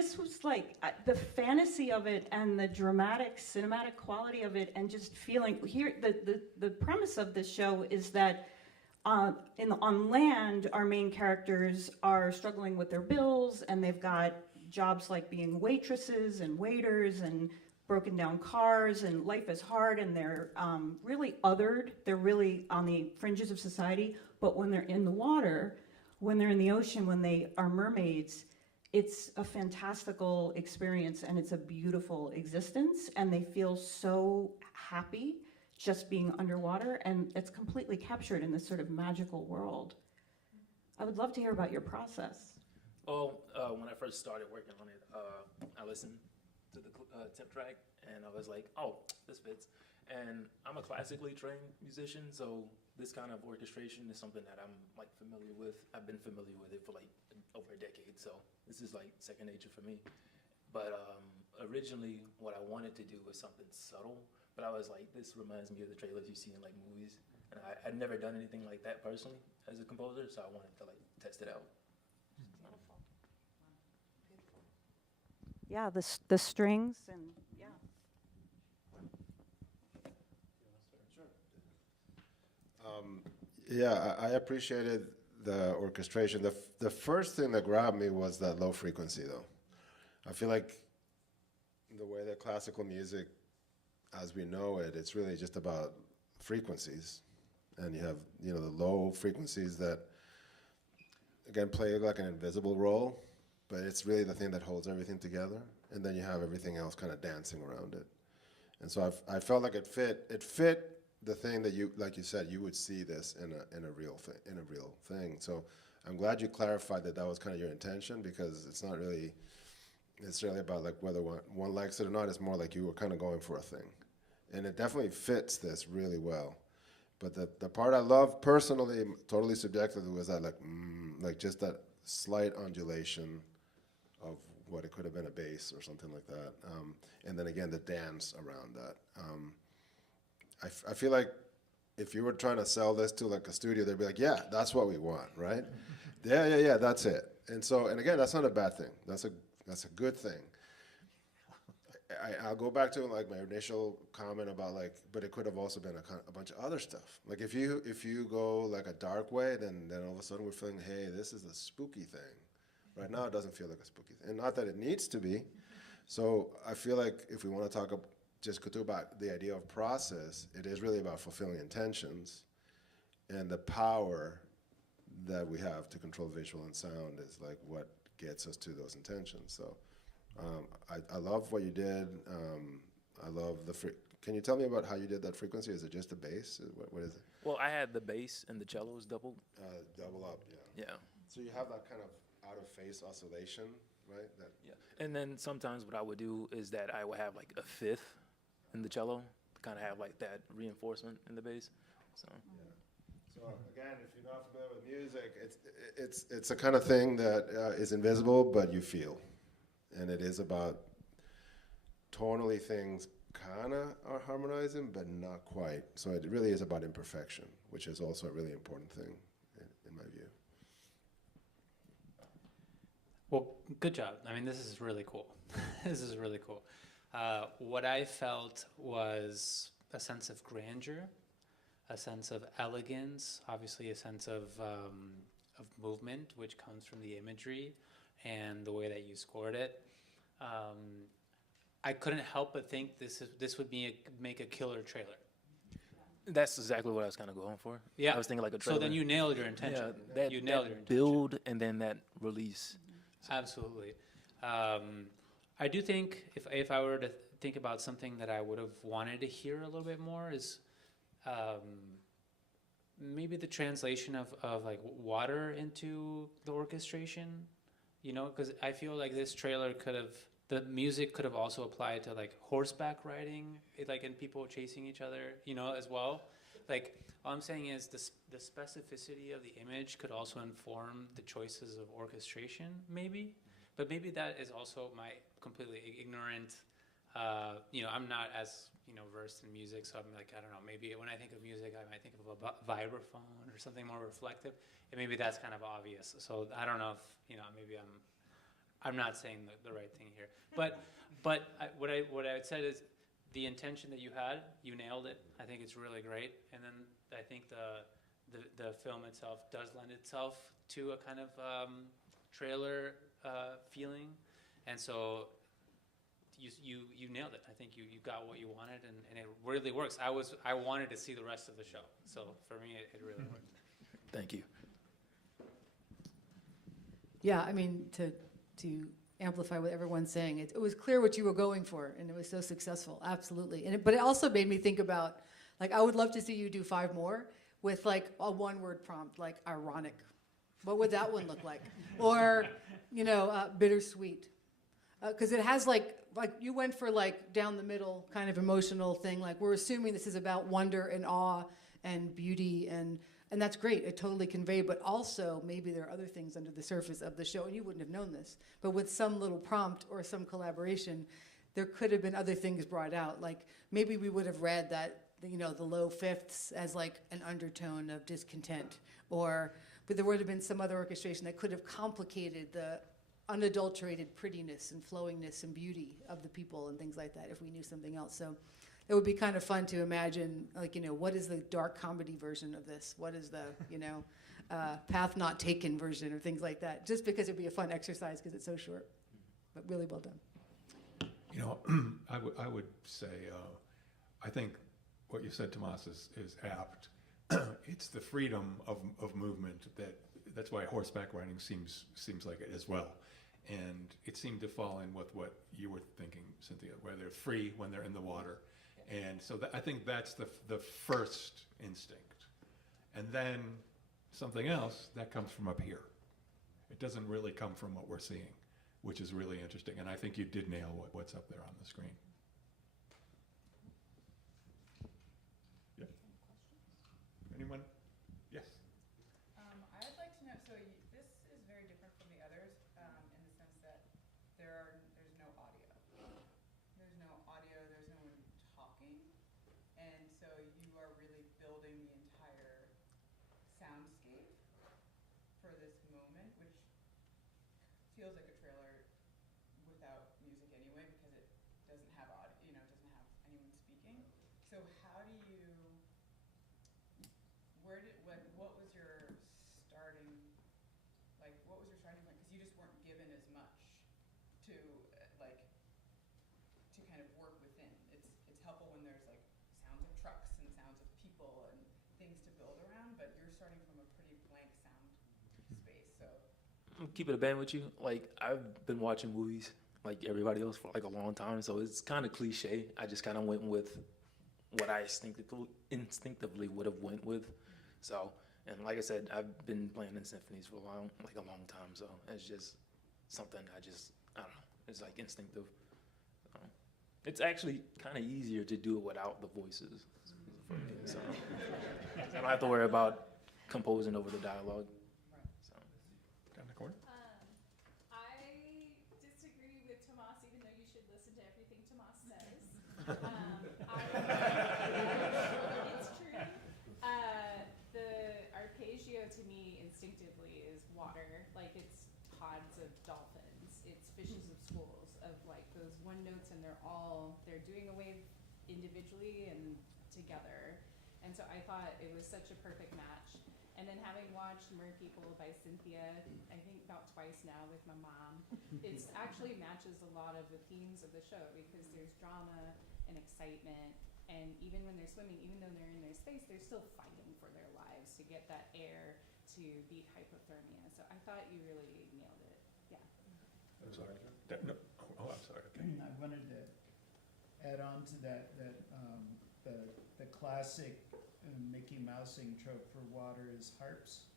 this was like the fantasy of it and the dramatic cinematic quality of it, and just feeling here. The premise of this show is that on land, our main characters are struggling with their bills, and they've got jobs like being waitresses and waiters and broken down cars, and life is hard, and they're really othered. They're really on the fringes of society. But when they're in the water, when they're in the ocean, when they are mermaids, it's a fantastical experience, and it's a beautiful existence, and they feel so happy just being underwater, and it's completely captured in this sort of magical world. I would love to hear about your process. Well, when I first started working on it, I listened to the tip track, and I was like, oh, this fits. And I'm a classically trained musician, so this kind of orchestration is something that I'm like familiar with. I've been familiar with it for like over a decade, so this is like second nature for me. But originally, what I wanted to do was something subtle, but I was like, this reminds me of the trailers you see in like movies. And I'd never done anything like that personally as a composer, so I wanted to like test it out. Yeah, the strings and yeah. Yeah, I appreciated the orchestration. The first thing that grabbed me was that low frequency, though. I feel like the way that classical music, as we know it, it's really just about frequencies. And you have, you know, the low frequencies that, again, play like an invisible role, but it's really the thing that holds everything together. And then you have everything else kind of dancing around it. And so I felt like it fit the thing that you, like you said, you would see this in a real thing. So I'm glad you clarified that was kind of your intention, because it's not really necessarily about like whether one likes it or not. It's more like you were kind of going for a thing. And it definitely fits this really well. But the part I love personally, totally subjectively, was that like just that slight undulation of what it could have been a bass or something like that. And then again, the dance around that. I feel like if you were trying to sell this to like a studio, they'd be like, yeah, that's what we want, right? yeah, that's it. And so, and again, that's not a bad thing. That's a good thing. I'll go back to like my initial comment about like, but it could have also been a bunch of other stuff. Like if you go like a dark way, then all of a sudden we're feeling, hey, this is a spooky thing. Right now it doesn't feel like a spooky thing. And not that it needs to be. So I feel like if we want to talk about the idea of process, it is really about fulfilling intentions, and the power that we have to control visual and sound is like what gets us to those intentions. So I love what you did. I love can you tell me about how you did that frequency? Is it just the bass? What is it? Well, I had the bass and the cellos doubled. Double up, yeah. Yeah. So you have that kind of out of phase oscillation, right? Yeah. And then sometimes what I would do is that I would have like a fifth in the cello to kind of have like that reinforcement in the bass. So. Yeah. So again, if you're not familiar with music, it's a kind of thing that is invisible, but you feel, and it is about tonally things kind of are harmonizing, but not quite. So it really is about imperfection, which is also a really important thing in my view. Well, good job. I mean, this is really cool. This is really cool. What I felt was a sense of grandeur, a sense of elegance, obviously a sense of movement, which comes from the imagery and the way that you scored it. I couldn't help but think this would make a killer trailer. That's exactly what I was kind of going for. Yeah. I was thinking like a trailer. So then you nailed your intention. Yeah, you nailed your intention. Build and then that release. Absolutely. I do think if I were to think about something that I would have wanted to hear a little bit more is maybe the translation of like water into the orchestration, you know, because I feel like this trailer the music could have also applied to like horseback riding, like and people chasing each other, you know, as well. Like all I'm saying is the specificity of the image could also inform the choices of orchestration, maybe. But maybe that is also my completely ignorant, you know, I'm not as, you know, versed in music, so I'm like, I don't know, maybe when I think of music, I might think of a vibraphone or something more reflective, and maybe that's kind of obvious. So I don't know if, you know, maybe I'm I'm not saying the right thing here, but what I had said is the intention that you had, you nailed it. I think it's really great, and then I think the film itself does lend itself to a kind of trailer feeling, and so you nailed it. I think you got what you wanted, and it really works. I wanted to see the rest of the show, so for me it really worked. Thank you. Yeah, I mean, to amplify what everyone's saying, it was clear what you were going for, and it was so successful, absolutely. But it also made me think about, like, I would love to see you do 5 more with, like, a one-word prompt, like ironic. What would that one look like? Or, bittersweet. Because it has, like you went for, like, down the middle kind of emotional thing. Like, we're assuming this is about wonder and awe and beauty, and that's great. It totally conveyed, but also maybe there are other things under the surface of the show, and you wouldn't have known this. But with some little prompt or some collaboration, there could have been other things brought out. Like, maybe we would have read that, the low fifths as, like, an undertone of discontent, but there would have been some other orchestration that could have complicated the unadulterated prettiness and flowingness and beauty of the people and things like that if we knew something else. So it would be kind of fun to imagine, like, what is the dark comedy version of this? What is the, path not taken version or things like that? Just because it'd be a fun exercise because it's so short, but really well done. I would say, I think what you said, Tomas, is apt. It's the freedom of movement that's why horseback riding seems like it as well. And it seemed to fall in with what you were thinking, Cynthia, where they're free when they're in the water. And so I think that's the first instinct. And then something else that comes from up here. It doesn't really come from what we're seeing, which is really interesting. And I think you did nail what's up there on the screen. Yeah. Anyone? Yes. I would like to know, so this is very different from the others in the sense that there's no audio. There's no audio, there's no one talking, and so you are really building the entire soundscape for this moment, which feels like a trailer without music anyway because it doesn't have audio, doesn't have anyone speaking. So how do you, what was your starting point? Because you just weren't given as much to kind of work within. It's helpful when there's like sounds of trucks and sounds of people and things to build around, but you're starting from a pretty blank sound space. So I'm keeping it a band with you. Like, I've been watching movies like everybody else for like a long time, so it's kind of cliche. I just kind of went with what I instinctively would have went with. So, and like I said, I've been playing in symphonies for a long time, so it's just something I don't know, it's like instinctive. It's actually kind of easier to do it without the voices. So I don't have to worry about composing over the dialogue. So. Down the corner. I disagree with Tomas, even though you should listen to everything Tomas says. It's true. The arpeggio to me instinctively is water. Like, it's pods of dolphins. It's fishes of schools, of like those one notes, and they're doing a wave individually and together. And so I thought it was such a perfect match. And then having watched Mer People by Cynthia, I think about twice now with my mom, it actually matches a lot of the themes of the show because there's drama and excitement. And even when they're swimming, even though they're in their space, they're still fighting for their lives to get that air to beat hypothermia. So I thought you really nailed it. Yeah. I'm sorry. No. Oh, I'm sorry. Okay. I wanted to add on to that the classic Mickey Mousing trope for water is harps.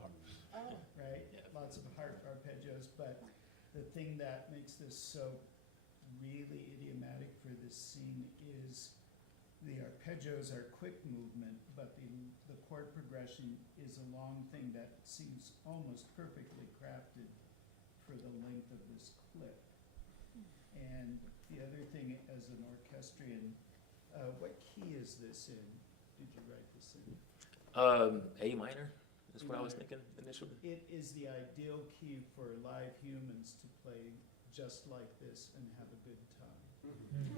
Harps. Oh. Right? Yeah. Lots of harp arpeggios, but the thing that makes this so really idiomatic for this scene is the arpeggios are quick movement, but the chord progression is a long thing that seems almost perfectly crafted for the length of this clip. And the other thing, as an orchestrion, what key is this in? Did you write this in? A minor That's what I was thinking initially. It is the ideal key for live humans to play just like this and have a good time.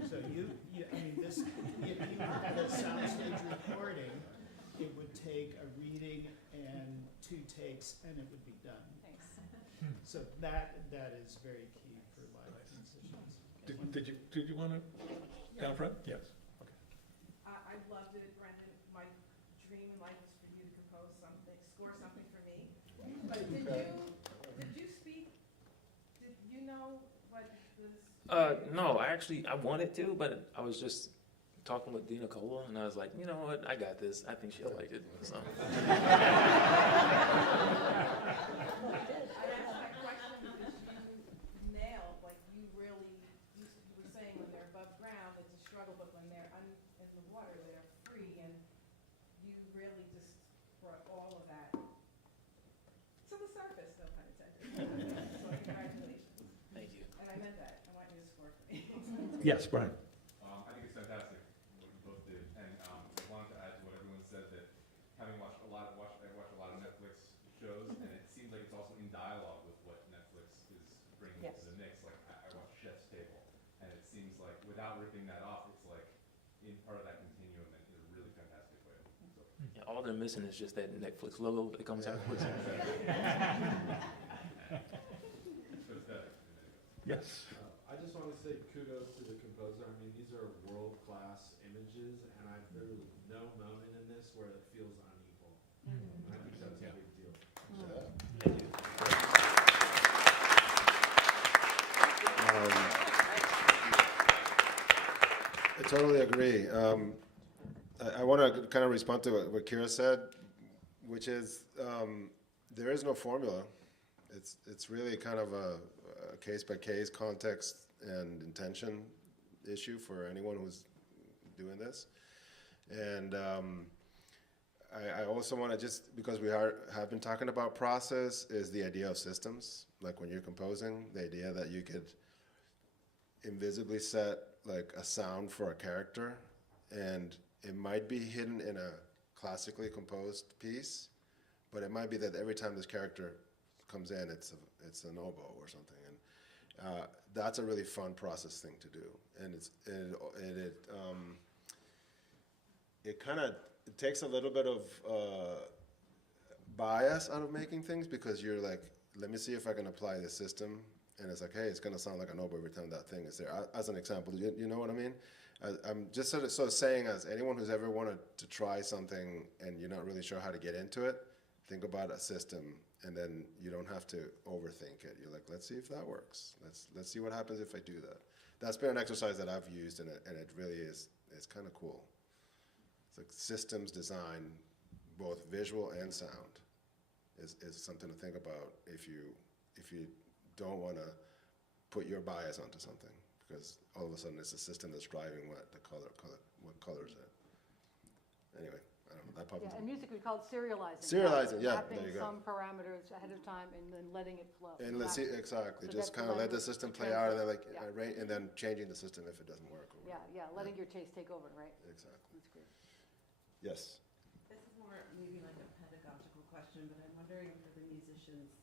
So I mean, this, if you had a soundstage recording, it would take a reading and 2 takes and it would be done. Thanks. So that is very key for live musicians. Did you want to, down front? Yes. I loved it, Brendan. My dream in life is for you to compose something, score something for me. But did you speak, did you know what this? No, I wanted to, but I was just talking with Dina Cola, and I was like, you know what, I got this. I think she'll like it. So. I asked that question because you nailed, like you really, you were saying when they're above ground, it's a struggle, but when they're in the water, they're free, and you really just brought all of that to the surface, no pun intended. So congratulations. Thank you. And I meant that. I want you to score for me. Yes, Brian. I think it's fantastic what you both did, and I wanted to add to what everyone said that having watched a lot of Netflix shows, and it seems like it's also in dialogue with what Netflix is bringing to the mix. Like I watched Chef's Table, and it seems like without ripping that off, it's like in part of that continuum in a really fantastic way. So. Yeah, all they're missing is just that Netflix logo that comes out with it. Yes. I just want to say kudos to the composer. I mean, these are world-class images, and there was no moment in this where it feels unequal. And I think that's a big deal. Thank you. I totally agree. I want to kind of respond to what Kira said, which is there is no formula. It's really kind of a case-by-case context and intention issue for anyone who's doing this. And I also want to just, because we have been talking about process, is the idea of systems. Like when you're composing, the idea that you could invisibly set like a sound for a character, and it might be hidden in a classically composed piece, but it might be that every time this character comes in, it's an oboe or something, and that's a really fun process thing to do, and it kind of takes a little bit of bias out of making things, because you're like, let me see if I can apply this system, and it's like, hey, it's going to sound like an oboe every time that thing is there. As an example, you know what I mean? I'm just sort of saying, as anyone who's ever wanted to try something and you're not really sure how to get into it, think about a system, and then you don't have to overthink it. You're like, let's see if that works. Let's see what happens if I do that. That's been an exercise that I've used, and it really is. It's kind of cool. It's like systems design, both visual and sound, is something to think about if you don't want to put your bias onto something, because all of a sudden it's a system that's driving what colors it. Anyway, I don't know, that popped Yeah, in music we call it serializing. Serializing, yeah, Mapping there you go. some parameters ahead of time and then letting it flow. And let's see, exactly, So just that's kind of let the language system to play out, and then translate. and then changing the system if it doesn't work. Or Yeah, letting your taste take over, right? Exactly. That's great. Yes. This is more maybe like a pedagogical question, but I'm wondering for the musicians,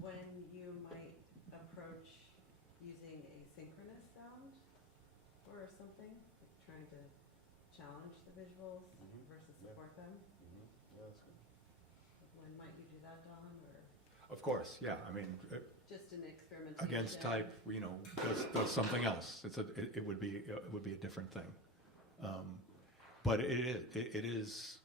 when you might approach using a synchronous sound or something, like trying to challenge the visuals versus support them. Yeah, that's good. When might you do that, Don, or Of course, yeah. I mean, just an experimentation? against type, does something else. It would be a different thing. But it is,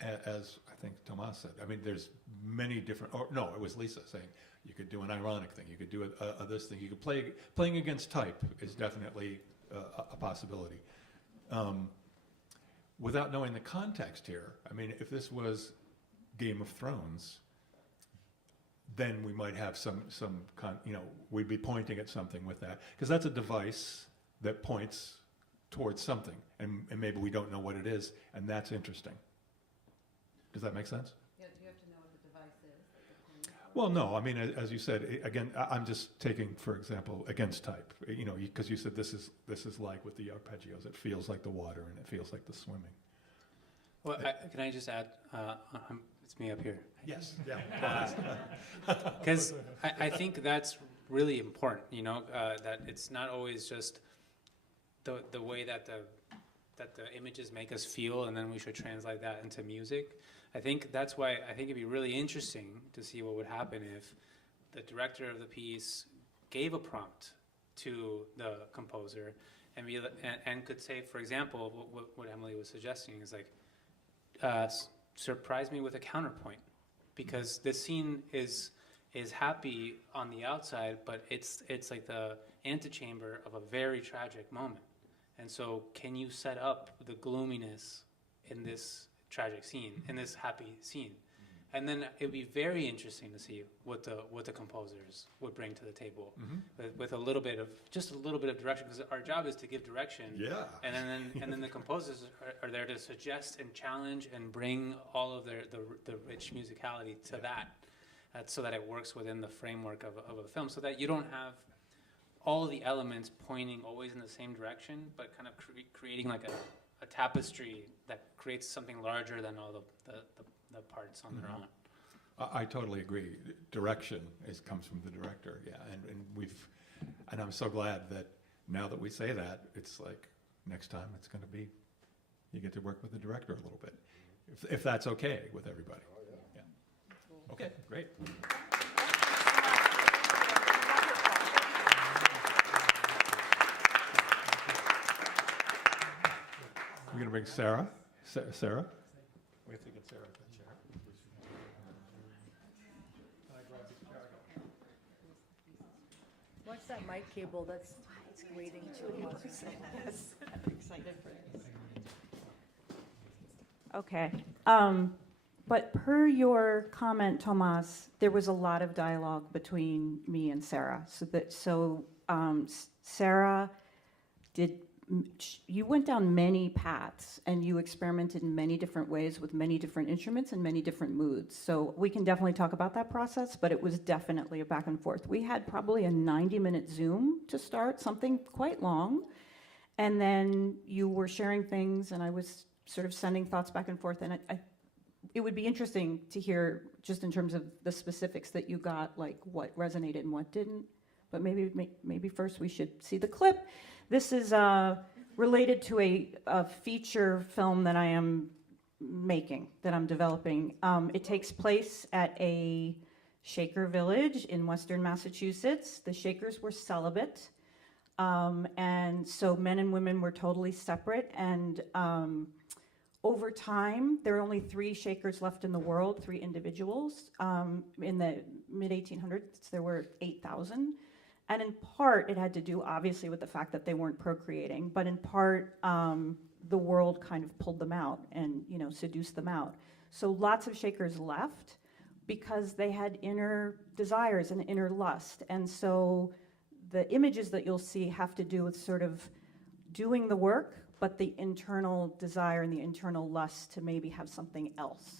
as I think Tomas said. I mean, there's many different. Or no, it was Lisa saying you could do an ironic thing. You could do this thing. You could playing against type is definitely a possibility. Without knowing the context here, I mean, if this was Game of Thrones, then we might have we'd be pointing at something with that, because that's a device that points towards something, and maybe we don't know what it is, and that's interesting. Does that make sense? Yeah, do you have to know what the device is? Well, no, I mean, as you said, again, I'm just taking, for example, against type, because you said this is like with the arpeggios, it feels like the water and it feels like the swimming. Well, can I just add, It's me up here. Yes, yeah. Because I think that's really important, you know, that it's not always just the way that the images make us feel, and then we should translate that into music. I think that's why I think it'd be really interesting to see what would happen if the director of the piece gave a prompt to the composer and could say, for example, what Emily was suggesting is like, surprise me with a counterpoint, because this scene is happy on the outside, but it's like the antechamber of a very tragic moment. And so can you set up the gloominess in this tragic scene, in this happy scene? And then it'd be very interesting to see what the composers would bring to the table with a little bit of direction, because our job is to give direction. Yeah. And then the composers are there to suggest and challenge and bring all of the rich musicality to that, so that it works within the framework of a film, so that you don't have all the elements pointing always in the same direction, but kind of creating like a tapestry that creates something larger than all the parts on their own. I totally agree. Direction comes from the director, yeah, and I'm so glad that now that we say that, it's like next time it's going to be, you get to work with the director a little bit, if that's okay with everybody. Yeah. Okay, great. We're going to bring Sarah. Sarah? We have to get Sarah the chair. Watch that mic cable, that's waiting too much. Yes, I'm excited for this. Okay. But per your comment, Tomas, there was a lot of dialogue between me and Sarah. Sarah you went down many paths and you experimented in many different ways with many different instruments and many different moods. So we can definitely talk about that process, but it was definitely a back and forth. We had probably a 90-minute Zoom to start, something quite long. And then you were sharing things and I was sort of sending thoughts back and forth. And it would be interesting to hear just in terms of the specifics that you got, like what resonated and what didn't. But maybe first we should see the clip. This is related to a feature film that I am making, that I'm developing. It takes place at a Shaker village in Western Massachusetts. The Shakers were celibate, and so men and women were totally separate. And over time, there are only 3 Shakers left in the world, 3 individuals. In the mid-1800s, there were 8,000. And in part, it had to do, obviously, with the fact that they weren't procreating, but in part, the world kind of pulled them out and, seduced them out. So lots of Shakers left because they had inner desires and inner lust. And so the images that you'll see have to do with sort of doing the work, but the internal desire and the internal lust to maybe have something else.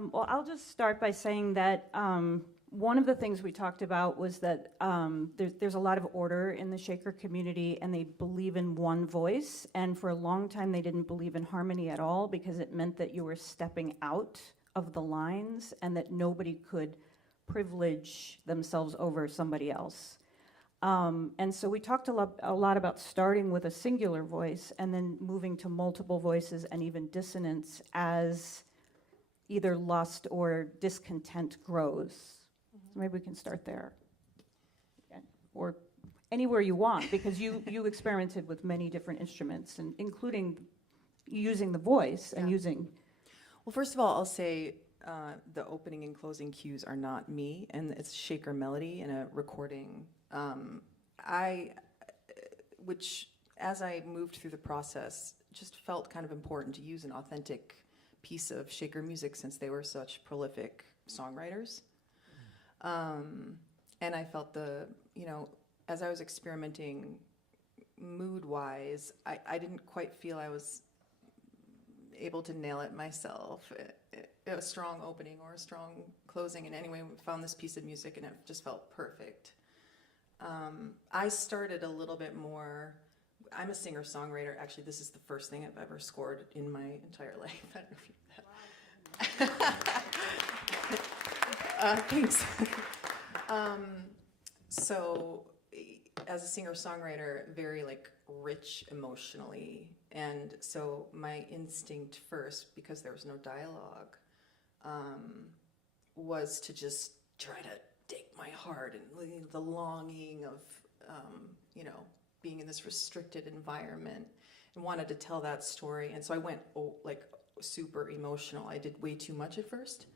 Well, I'll just start by saying that one of the things we talked about was that there's a lot of order in the Shaker community, and they believe in one voice. And for a long time, they didn't believe in harmony at all because it meant that you were stepping out of the lines and that nobody could privilege themselves over somebody else. And so we talked a lot about starting with a singular voice and then moving to multiple voices and even dissonance as either lust or discontent grows. So maybe we can start there. Or anywhere you want, because you experimented with many different instruments, and including using the voice and using... Well, first of all, I'll say the opening and closing cues are not me, and it's Shaker Melody in a recording. Which, as I moved through the process, just felt kind of important to use an authentic piece of Shaker music since they were such prolific songwriters. And I felt as I was experimenting mood-wise, I didn't quite feel I was able to nail it myself, a strong opening or a strong closing. And anyway, we found this piece of music and it just felt perfect. I started a little bit more, I'm a singer-songwriter. Actually, this is the first thing I've ever scored in my entire life. I don't know if you know that. Thanks. So as a singer-songwriter, very rich emotionally. And so my instinct first, because there was no dialogue, was to just try to take my heart and the longing of, being in this restricted environment, and wanted to tell that story. And so I went super emotional. I did way too much at first.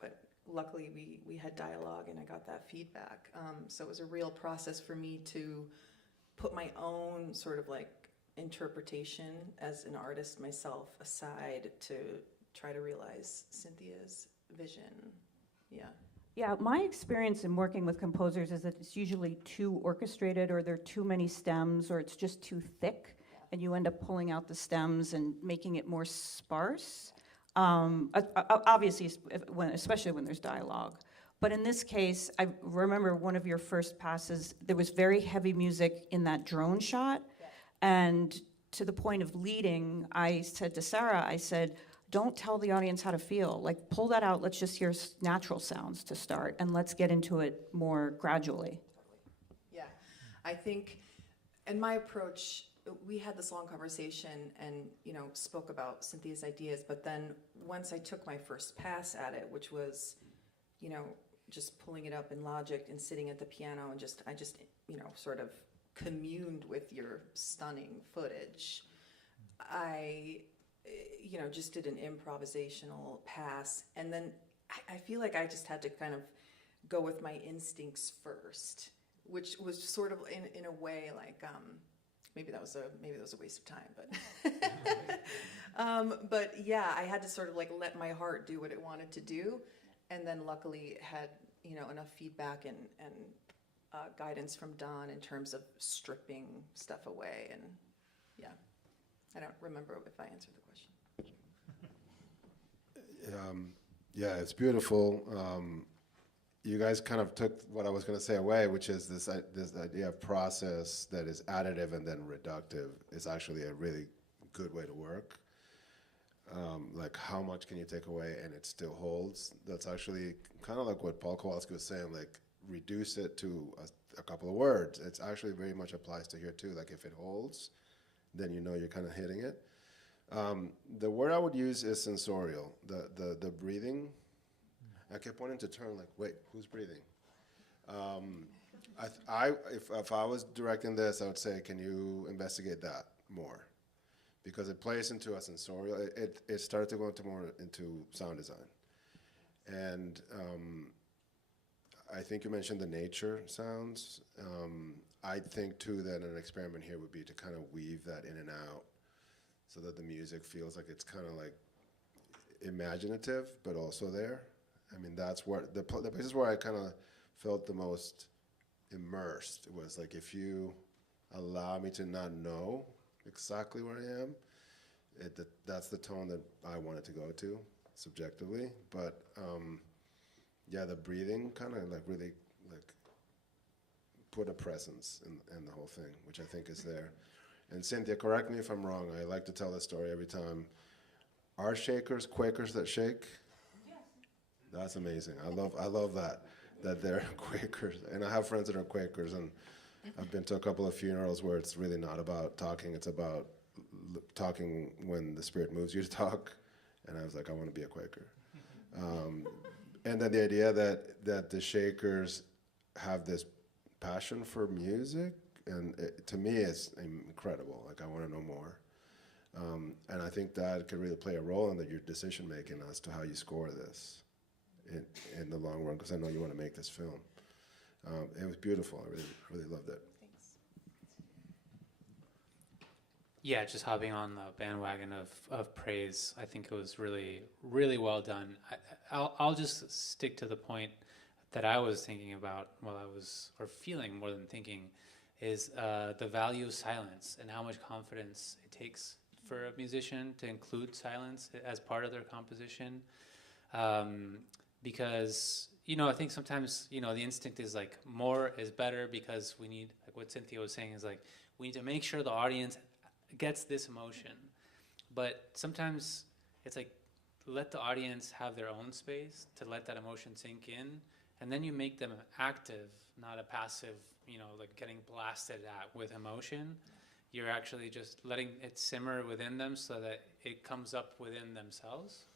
But luckily we had dialogue and I got that feedback. So it was a real process for me to put my own sort of interpretation as an artist myself aside to try to realize Cynthia's vision. Yeah. Yeah, my experience in working with composers is that it's usually too orchestrated, or there are too many stems, or it's just too thick, and you end up pulling out the stems and making it more sparse. Obviously, especially when there's dialogue. But in this case, I remember one of your first passes, there was very heavy music in that drone shot, and to the point of leading, I said to Sarah, I said, don't tell the audience how to feel. Pull that out. Let's just hear natural sounds to start, and let's get into it more gradually. Yeah, I think, and my approach, we had this long conversation and, spoke about Cynthia's ideas, but then once I took my first pass at it, which was, just pulling it up in Logic and sitting at the piano and I just, sort of communed with your stunning footage. I just did an improvisational pass, and then I feel like I just had to kind of go with my instincts first, which was sort of in a way maybe that was a waste of time, but but yeah, I had to sort of let my heart do what it wanted to do, and then luckily had enough feedback and guidance from Don in terms of stripping stuff away, and yeah, I don't remember if I answered the question. Yeah, it's beautiful. You guys kind of took what I was going to say away, which is this idea of process that is additive and then reductive is actually a really good way to work. How much can you take away and it still holds? That's actually kind of like what Paul Kowalski was saying, reduce it to a couple of words. It's actually very much applies to here too. If it holds, then you're kind of hitting it. The word I would use is sensorial. The breathing. I kept wanting to turn wait, who's breathing? If I was directing this, I would say, can you investigate that more? Because it plays into a sensorial. It started to go into sound design, and I think you mentioned the nature sounds. I think too that an experiment here would be to kind of weave that in and out, so that the music feels like it's kind of imaginative, but also there. I mean, that's where the places where I kind of felt the most immersed was if you allow me to not know exactly where I am, that's the tone that I wanted to go to subjectively. But yeah, the breathing kind of like really like put a presence in the whole thing, which I think is there. And Cynthia, correct me if I'm wrong. I like to tell this story every time. Are Shakers Quakers that shake? Yes. That's amazing. I love that they're Quakers. And I have friends that are Quakers, and I've been to a couple of funerals where it's really not about talking. It's about talking when the Spirit moves you to talk. And I was like, I want to be a Quaker. And then the idea that the Shakers have this passion for music, and to me it's incredible. Like, I want to know more. And I think that could really play a role in your decision making as to how you score this in the long run, because I know you want to make this film. It was beautiful. I really loved it. Thanks. Yeah, just hopping on the bandwagon of praise. I think it was really, really well done. I'll just stick to the point that I was thinking about or feeling more than thinking, is the value of silence and how much confidence it takes for a musician to include silence as part of their composition. Because, I think sometimes, the instinct is like more is better, because we need, like what Cynthia was saying, is like, we need to make sure the audience gets this emotion. But sometimes it's like, let the audience have their own space to let that emotion sink in, and then you make them active, not a passive, like getting blasted at with emotion. You're actually just letting it simmer within them so that it comes up within themselves.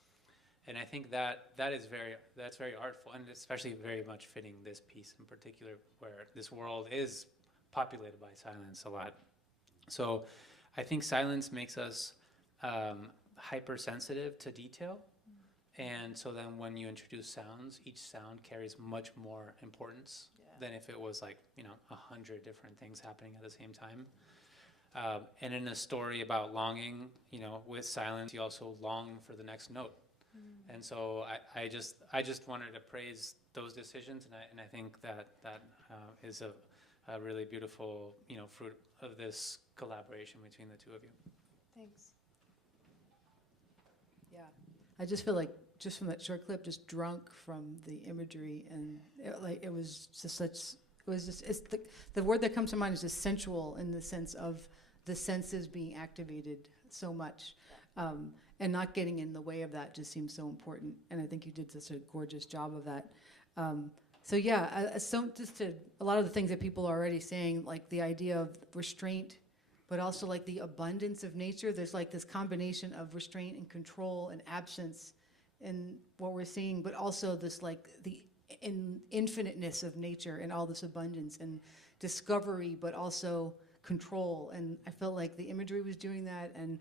And I think that's very artful, and especially very much fitting this piece in particular, where this world is populated by silence a lot. So I think silence makes us hypersensitive to detail. And so then when you introduce sounds, each sound carries much more importance than if it was like, 100 different things happening at the same time. And in a story about longing, with silence, you also long for the next note. And so I just wanted to praise those decisions, and I think that is a really beautiful, fruit of this collaboration between the two of you. Thanks. Yeah, I just feel like, just from that short clip, just drunk from the imagery, and it was just it's the word that comes to mind is just sensual, in the sense of the senses being activated so much, and not getting in the way of that just seems so important. And I think you did such a gorgeous job of that. So yeah, so just to a lot of the things that people are already saying, like the idea of restraint, but also like the abundance of nature. There's like this combination of restraint and control and absence in what we're seeing, but also this like the infiniteness of nature and all this abundance and discovery, but also control. And I felt like the imagery was doing that. And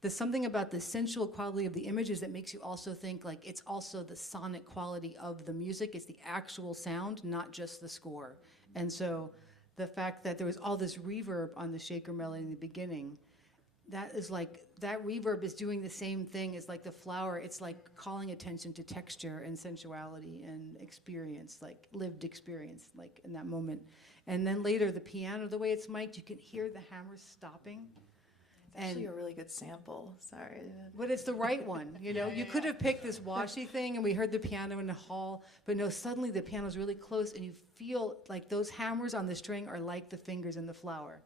there's something about the sensual quality of the images that makes you also think like it's also the sonic quality of the music. It's the actual sound, not just the score. And so the fact that there was all this reverb on the Shaker melody in the beginning, that is like, that reverb is doing the same thing as like the flower. It's like calling attention to texture and sensuality and experience, like lived experience, like in that moment. And then later the piano, the way it's mic'd, you can hear the hammers stopping. It's actually a really good sample. Sorry. But it's the right one, You could have picked this washy thing, and we heard the piano in the hall, but no, suddenly the piano's really close, and you feel like those hammers on the string are like the fingers in the flower,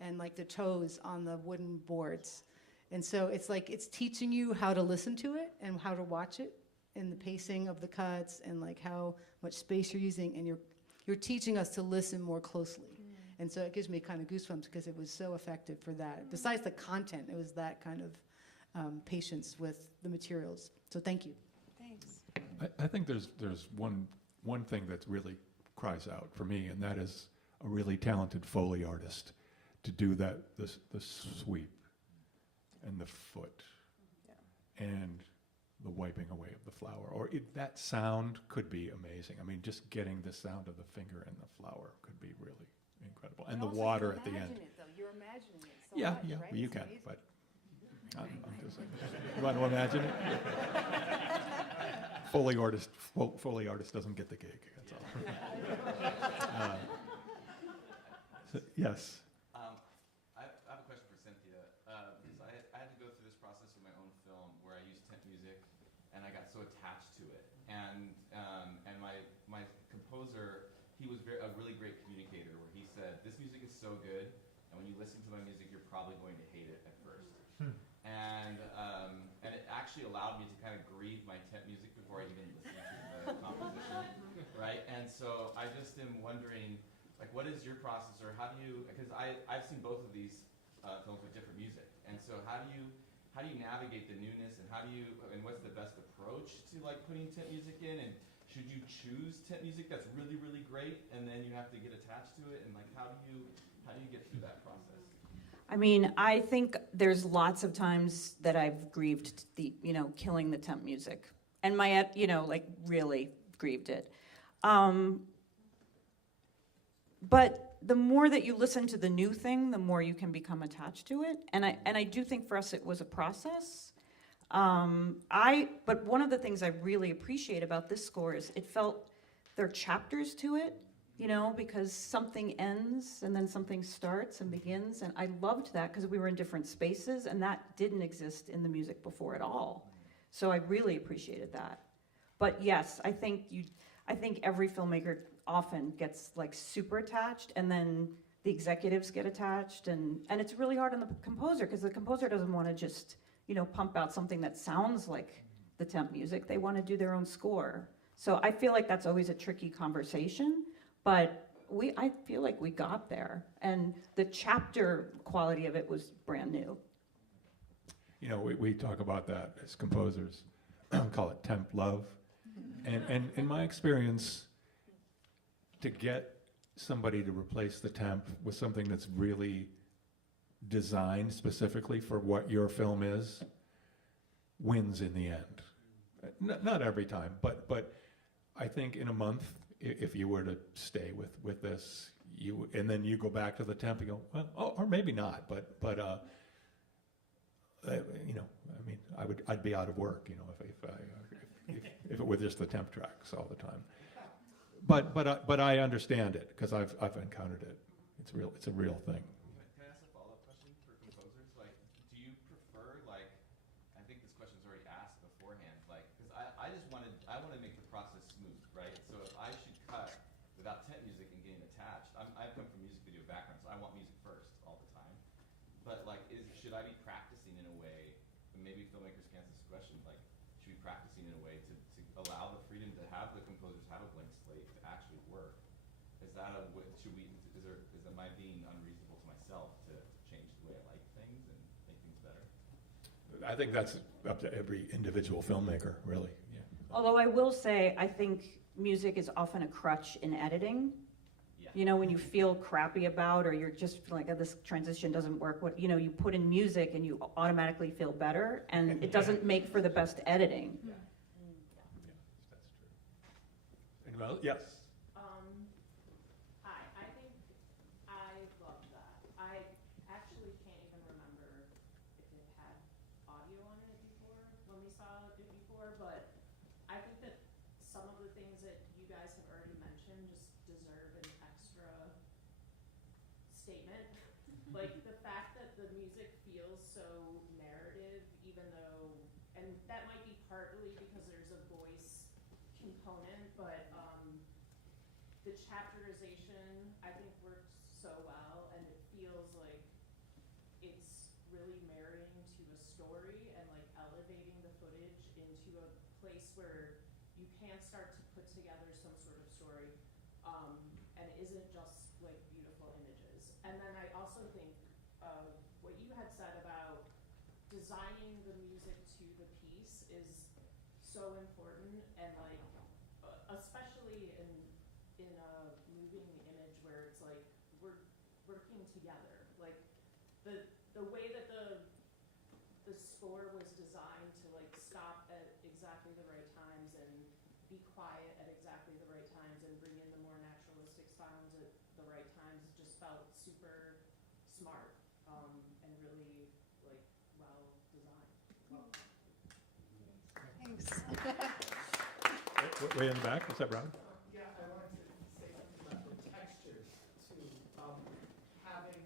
and like the toes on the wooden boards. And so it's like it's teaching you how to listen to it and how to watch it, and the pacing of the cuts, and like how much space you're using, and you're teaching us to listen more closely. And so it gives me kind of goosebumps, because it was so effective for that. Besides the content, it was that kind of patience with the materials. So thank you. Thanks. I think there's one thing that really cries out for me, and that is a really talented Foley artist to do the sweep and the foot and the wiping away of the flower. Or that sound could be amazing. I mean, just getting the sound of the finger and the flower could be really incredible. And the water at the end. You're imagining it so Yeah, much, yeah, right? well, you can, but I'm just saying. You want to imagine it? Foley artist doesn't get the gig, that's all. Yes? I have a question for Cynthia. Because I had to go through this process composer, he was a really great communicator, where he said, this music is so good, and when you listen to my music, you're probably going to hate it at first. And it actually allowed me to kind of grieve my temp music before I even listened to the composition, right? And so I just am wondering, like, what is your process, or how do you, because I've seen both of these films with different music, and so how do you navigate the newness, and what's the best approach to like putting temp music in, and should you choose temp music that's really, really great, and then you have to get attached to it, and like how do you get through that process? I mean, I think there's lots of times that I've grieved killing the temp music, and like really grieved it. But the more that you listen to the new thing, the more you can become attached to it. And I do think for us it was a process. But one of the things I really appreciate about this score is there are chapters to it, because something ends and then something starts and begins. And I loved that because we were in different spaces, and that didn't exist in the music before at all. So I really appreciated that. But yes, I think every filmmaker often gets like super attached, and then the executives get attached, and it's really hard on the composer, because the composer doesn't want to just pump out something that sounds like the temp music. They want to do their own score. So I feel like that's always a tricky conversation, but I feel like we got there, and the chapter quality of it was brand new. We talk about that as composers, call it temp love, and in my experience, to get somebody to replace the temp with something that's really designed specifically for what your film is, wins in the end. Not every time, but I think in a month, if you were to stay with this, and then you go back to the temp and go, well, or maybe not, but I'd be out of work, if it were just the temp tracks all the time. But I understand it, because I've encountered it. It's a real thing. Can I ask a follow-up question for composers? Like, do you prefer, like, I think this question's already asked beforehand, like, because I want to make the process smooth, right? So if I should cut without temp music and getting attached, I've come from music video background, so I want music first all the time. But like, should I be practicing in a way, and maybe filmmakers can answer this question, like, should we be practicing in a way to allow the freedom to have the composers have a blank slate to actually work? Is that am I being unreasonable to myself to change the way I like things and make things better? I think that's up to every individual filmmaker, really. Yeah. Although I will say, I think music is often a crutch in editing. Yeah. When you feel crappy about, or you're just like, oh, this transition doesn't work, you put in music and you automatically feel better, and it doesn't make for the best editing. Yeah. That's true. Well, yes. Hi, I think I love that. I actually can't even remember if it had audio on it before, when we saw it before, but I think that some of the things that you guys have already mentioned just deserve an extra statement. Like the fact that the music feels so narrative, even though, and that might be partly because there's a voice component, but the chapterization I think works so well, and it feels like it's really marrying to a story and like elevating the footage into a place where you can start to put together some sort of story, and it isn't just like beautiful images. And then I also think what you had said about designing the music to the piece is so important, and like especially in a moving image where it's like we're working together. Like the way that the score was designed to like stop at exactly the right times and be quiet at exactly the right times and bring in the more naturalistic sounds at the right times just felt super smart, and really like well designed. Thanks. Way in the back, is that Rob? Yeah, I wanted to say something about the textures too. Having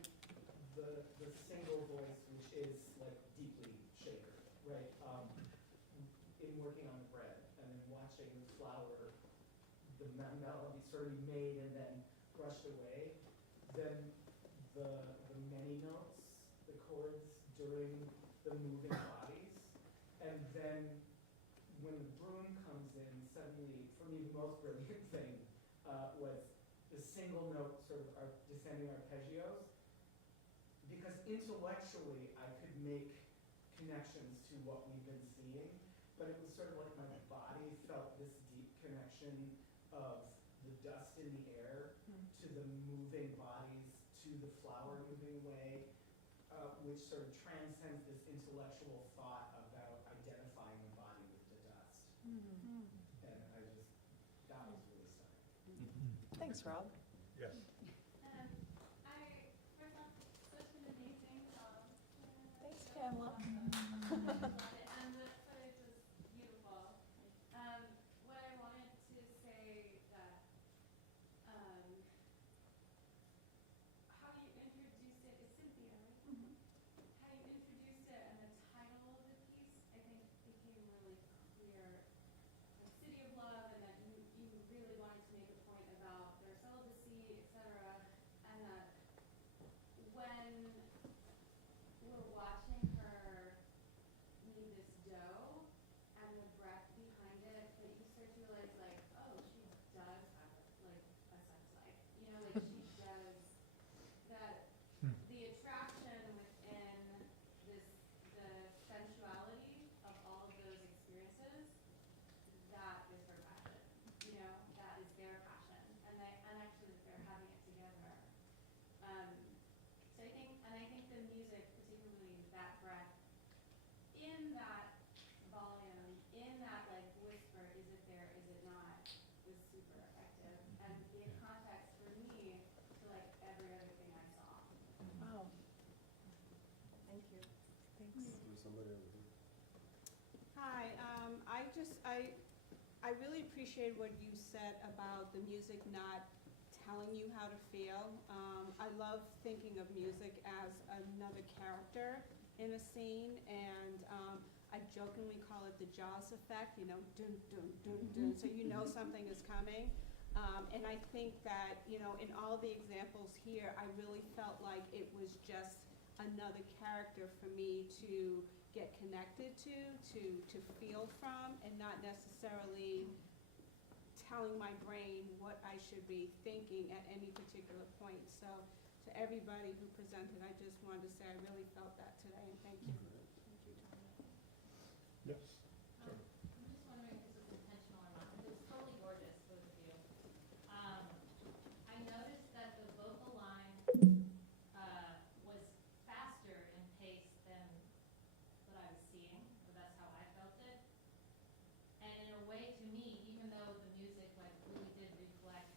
the single voice, which is like deeply shaker, right? In working on the bread and then watching the flour, the melody's sort of made and then brushed away, then the many notes, the chords during the moving bodies, and then when the broom comes in, suddenly, for me, the most brilliant thing was the single note sort of descending arpeggios, because intellectually I could make connections to what we've been seeing, but it was sort of like my body felt this deep connection of the dust in the air to the moving bodies, to the flower moving away, which sort of transcends this intellectual thought about identifying a body with the dust. And that was really stunning. Thanks, Rob. Yes. Thanks, Pamela. Wow. Thank you. Thanks. Hi, I really appreciate what you said about the music not telling you how to feel. I love thinking of music as another character in a scene, and I jokingly call it the Jaws effect, you know, dun, dun, dun, dun, so you know something is coming. And I think that, you know, in all the examples here, I really felt like it was just another character for me to get connected to feel from, and not necessarily telling my brain what I should be thinking at any particular point. So to everybody who presented, I just wanted to say I really felt that today, and thank you. Thank you, Tanya. Yes. I'm just wondering if this was intentional or not, because it was totally gorgeous, both of you. I noticed that the vocal line was faster in pace than what I was seeing, or that's how I felt it. And in a way, to me, even though the music like really did reflect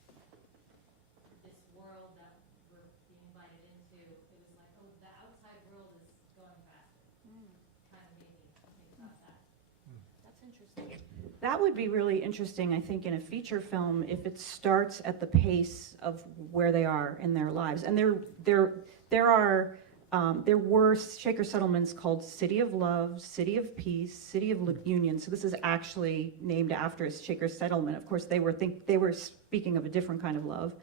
this world that we're being invited into, it was like, oh, the outside world is going faster. Kind of made me think about that. That's interesting. That would be really interesting, I think, in a feature film if it starts at the pace of where they are in their lives. And there were Shaker settlements called City of Love, City of Peace, City of Union. So this is actually named after a Shaker settlement. Of course, they were speaking of a different kind of love.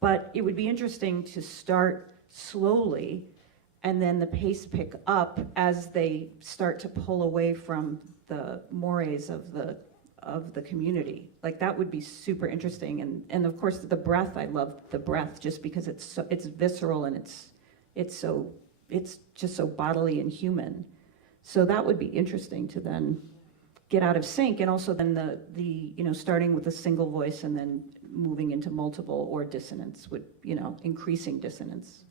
But it would be interesting to start slowly and then the pace pick up as they start to pull away from the mores of the community. Like, that would be super interesting. And of course the breath, I love the breath just because it's visceral and it's just so bodily and human. So that would be interesting to then get out of sync, and also then the you know, starting with a single voice and then moving into multiple or dissonance would, you know, increasing dissonance.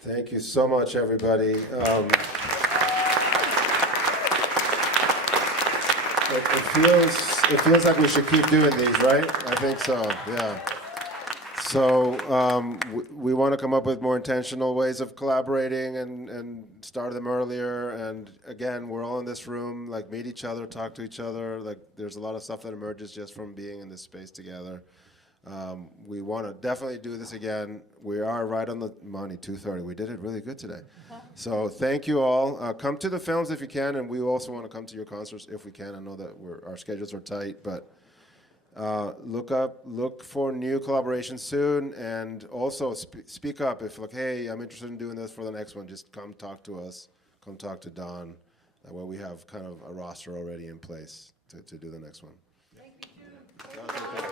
Thank you so much, everybody. It feels like we should keep doing these, right? I think so, yeah. So we want to come up with more intentional ways of collaborating and start them earlier. And again, we're all in this room, like, meet each other, talk to each other. Like, there's a lot of stuff that emerges just from being in this space together. We want to definitely do this again. We are right on the money, 2:30. We did it really good today. So thank you all. Come to the films if you can, and we also want to come to your concerts if we can. I know that our schedules are tight, but look for new collaborations soon, and also speak up if like, hey, I'm interested in doing this for the next one. Just come talk to us. Come talk to Don. That way we have kind of a roster already in place to do the next one. Thank you.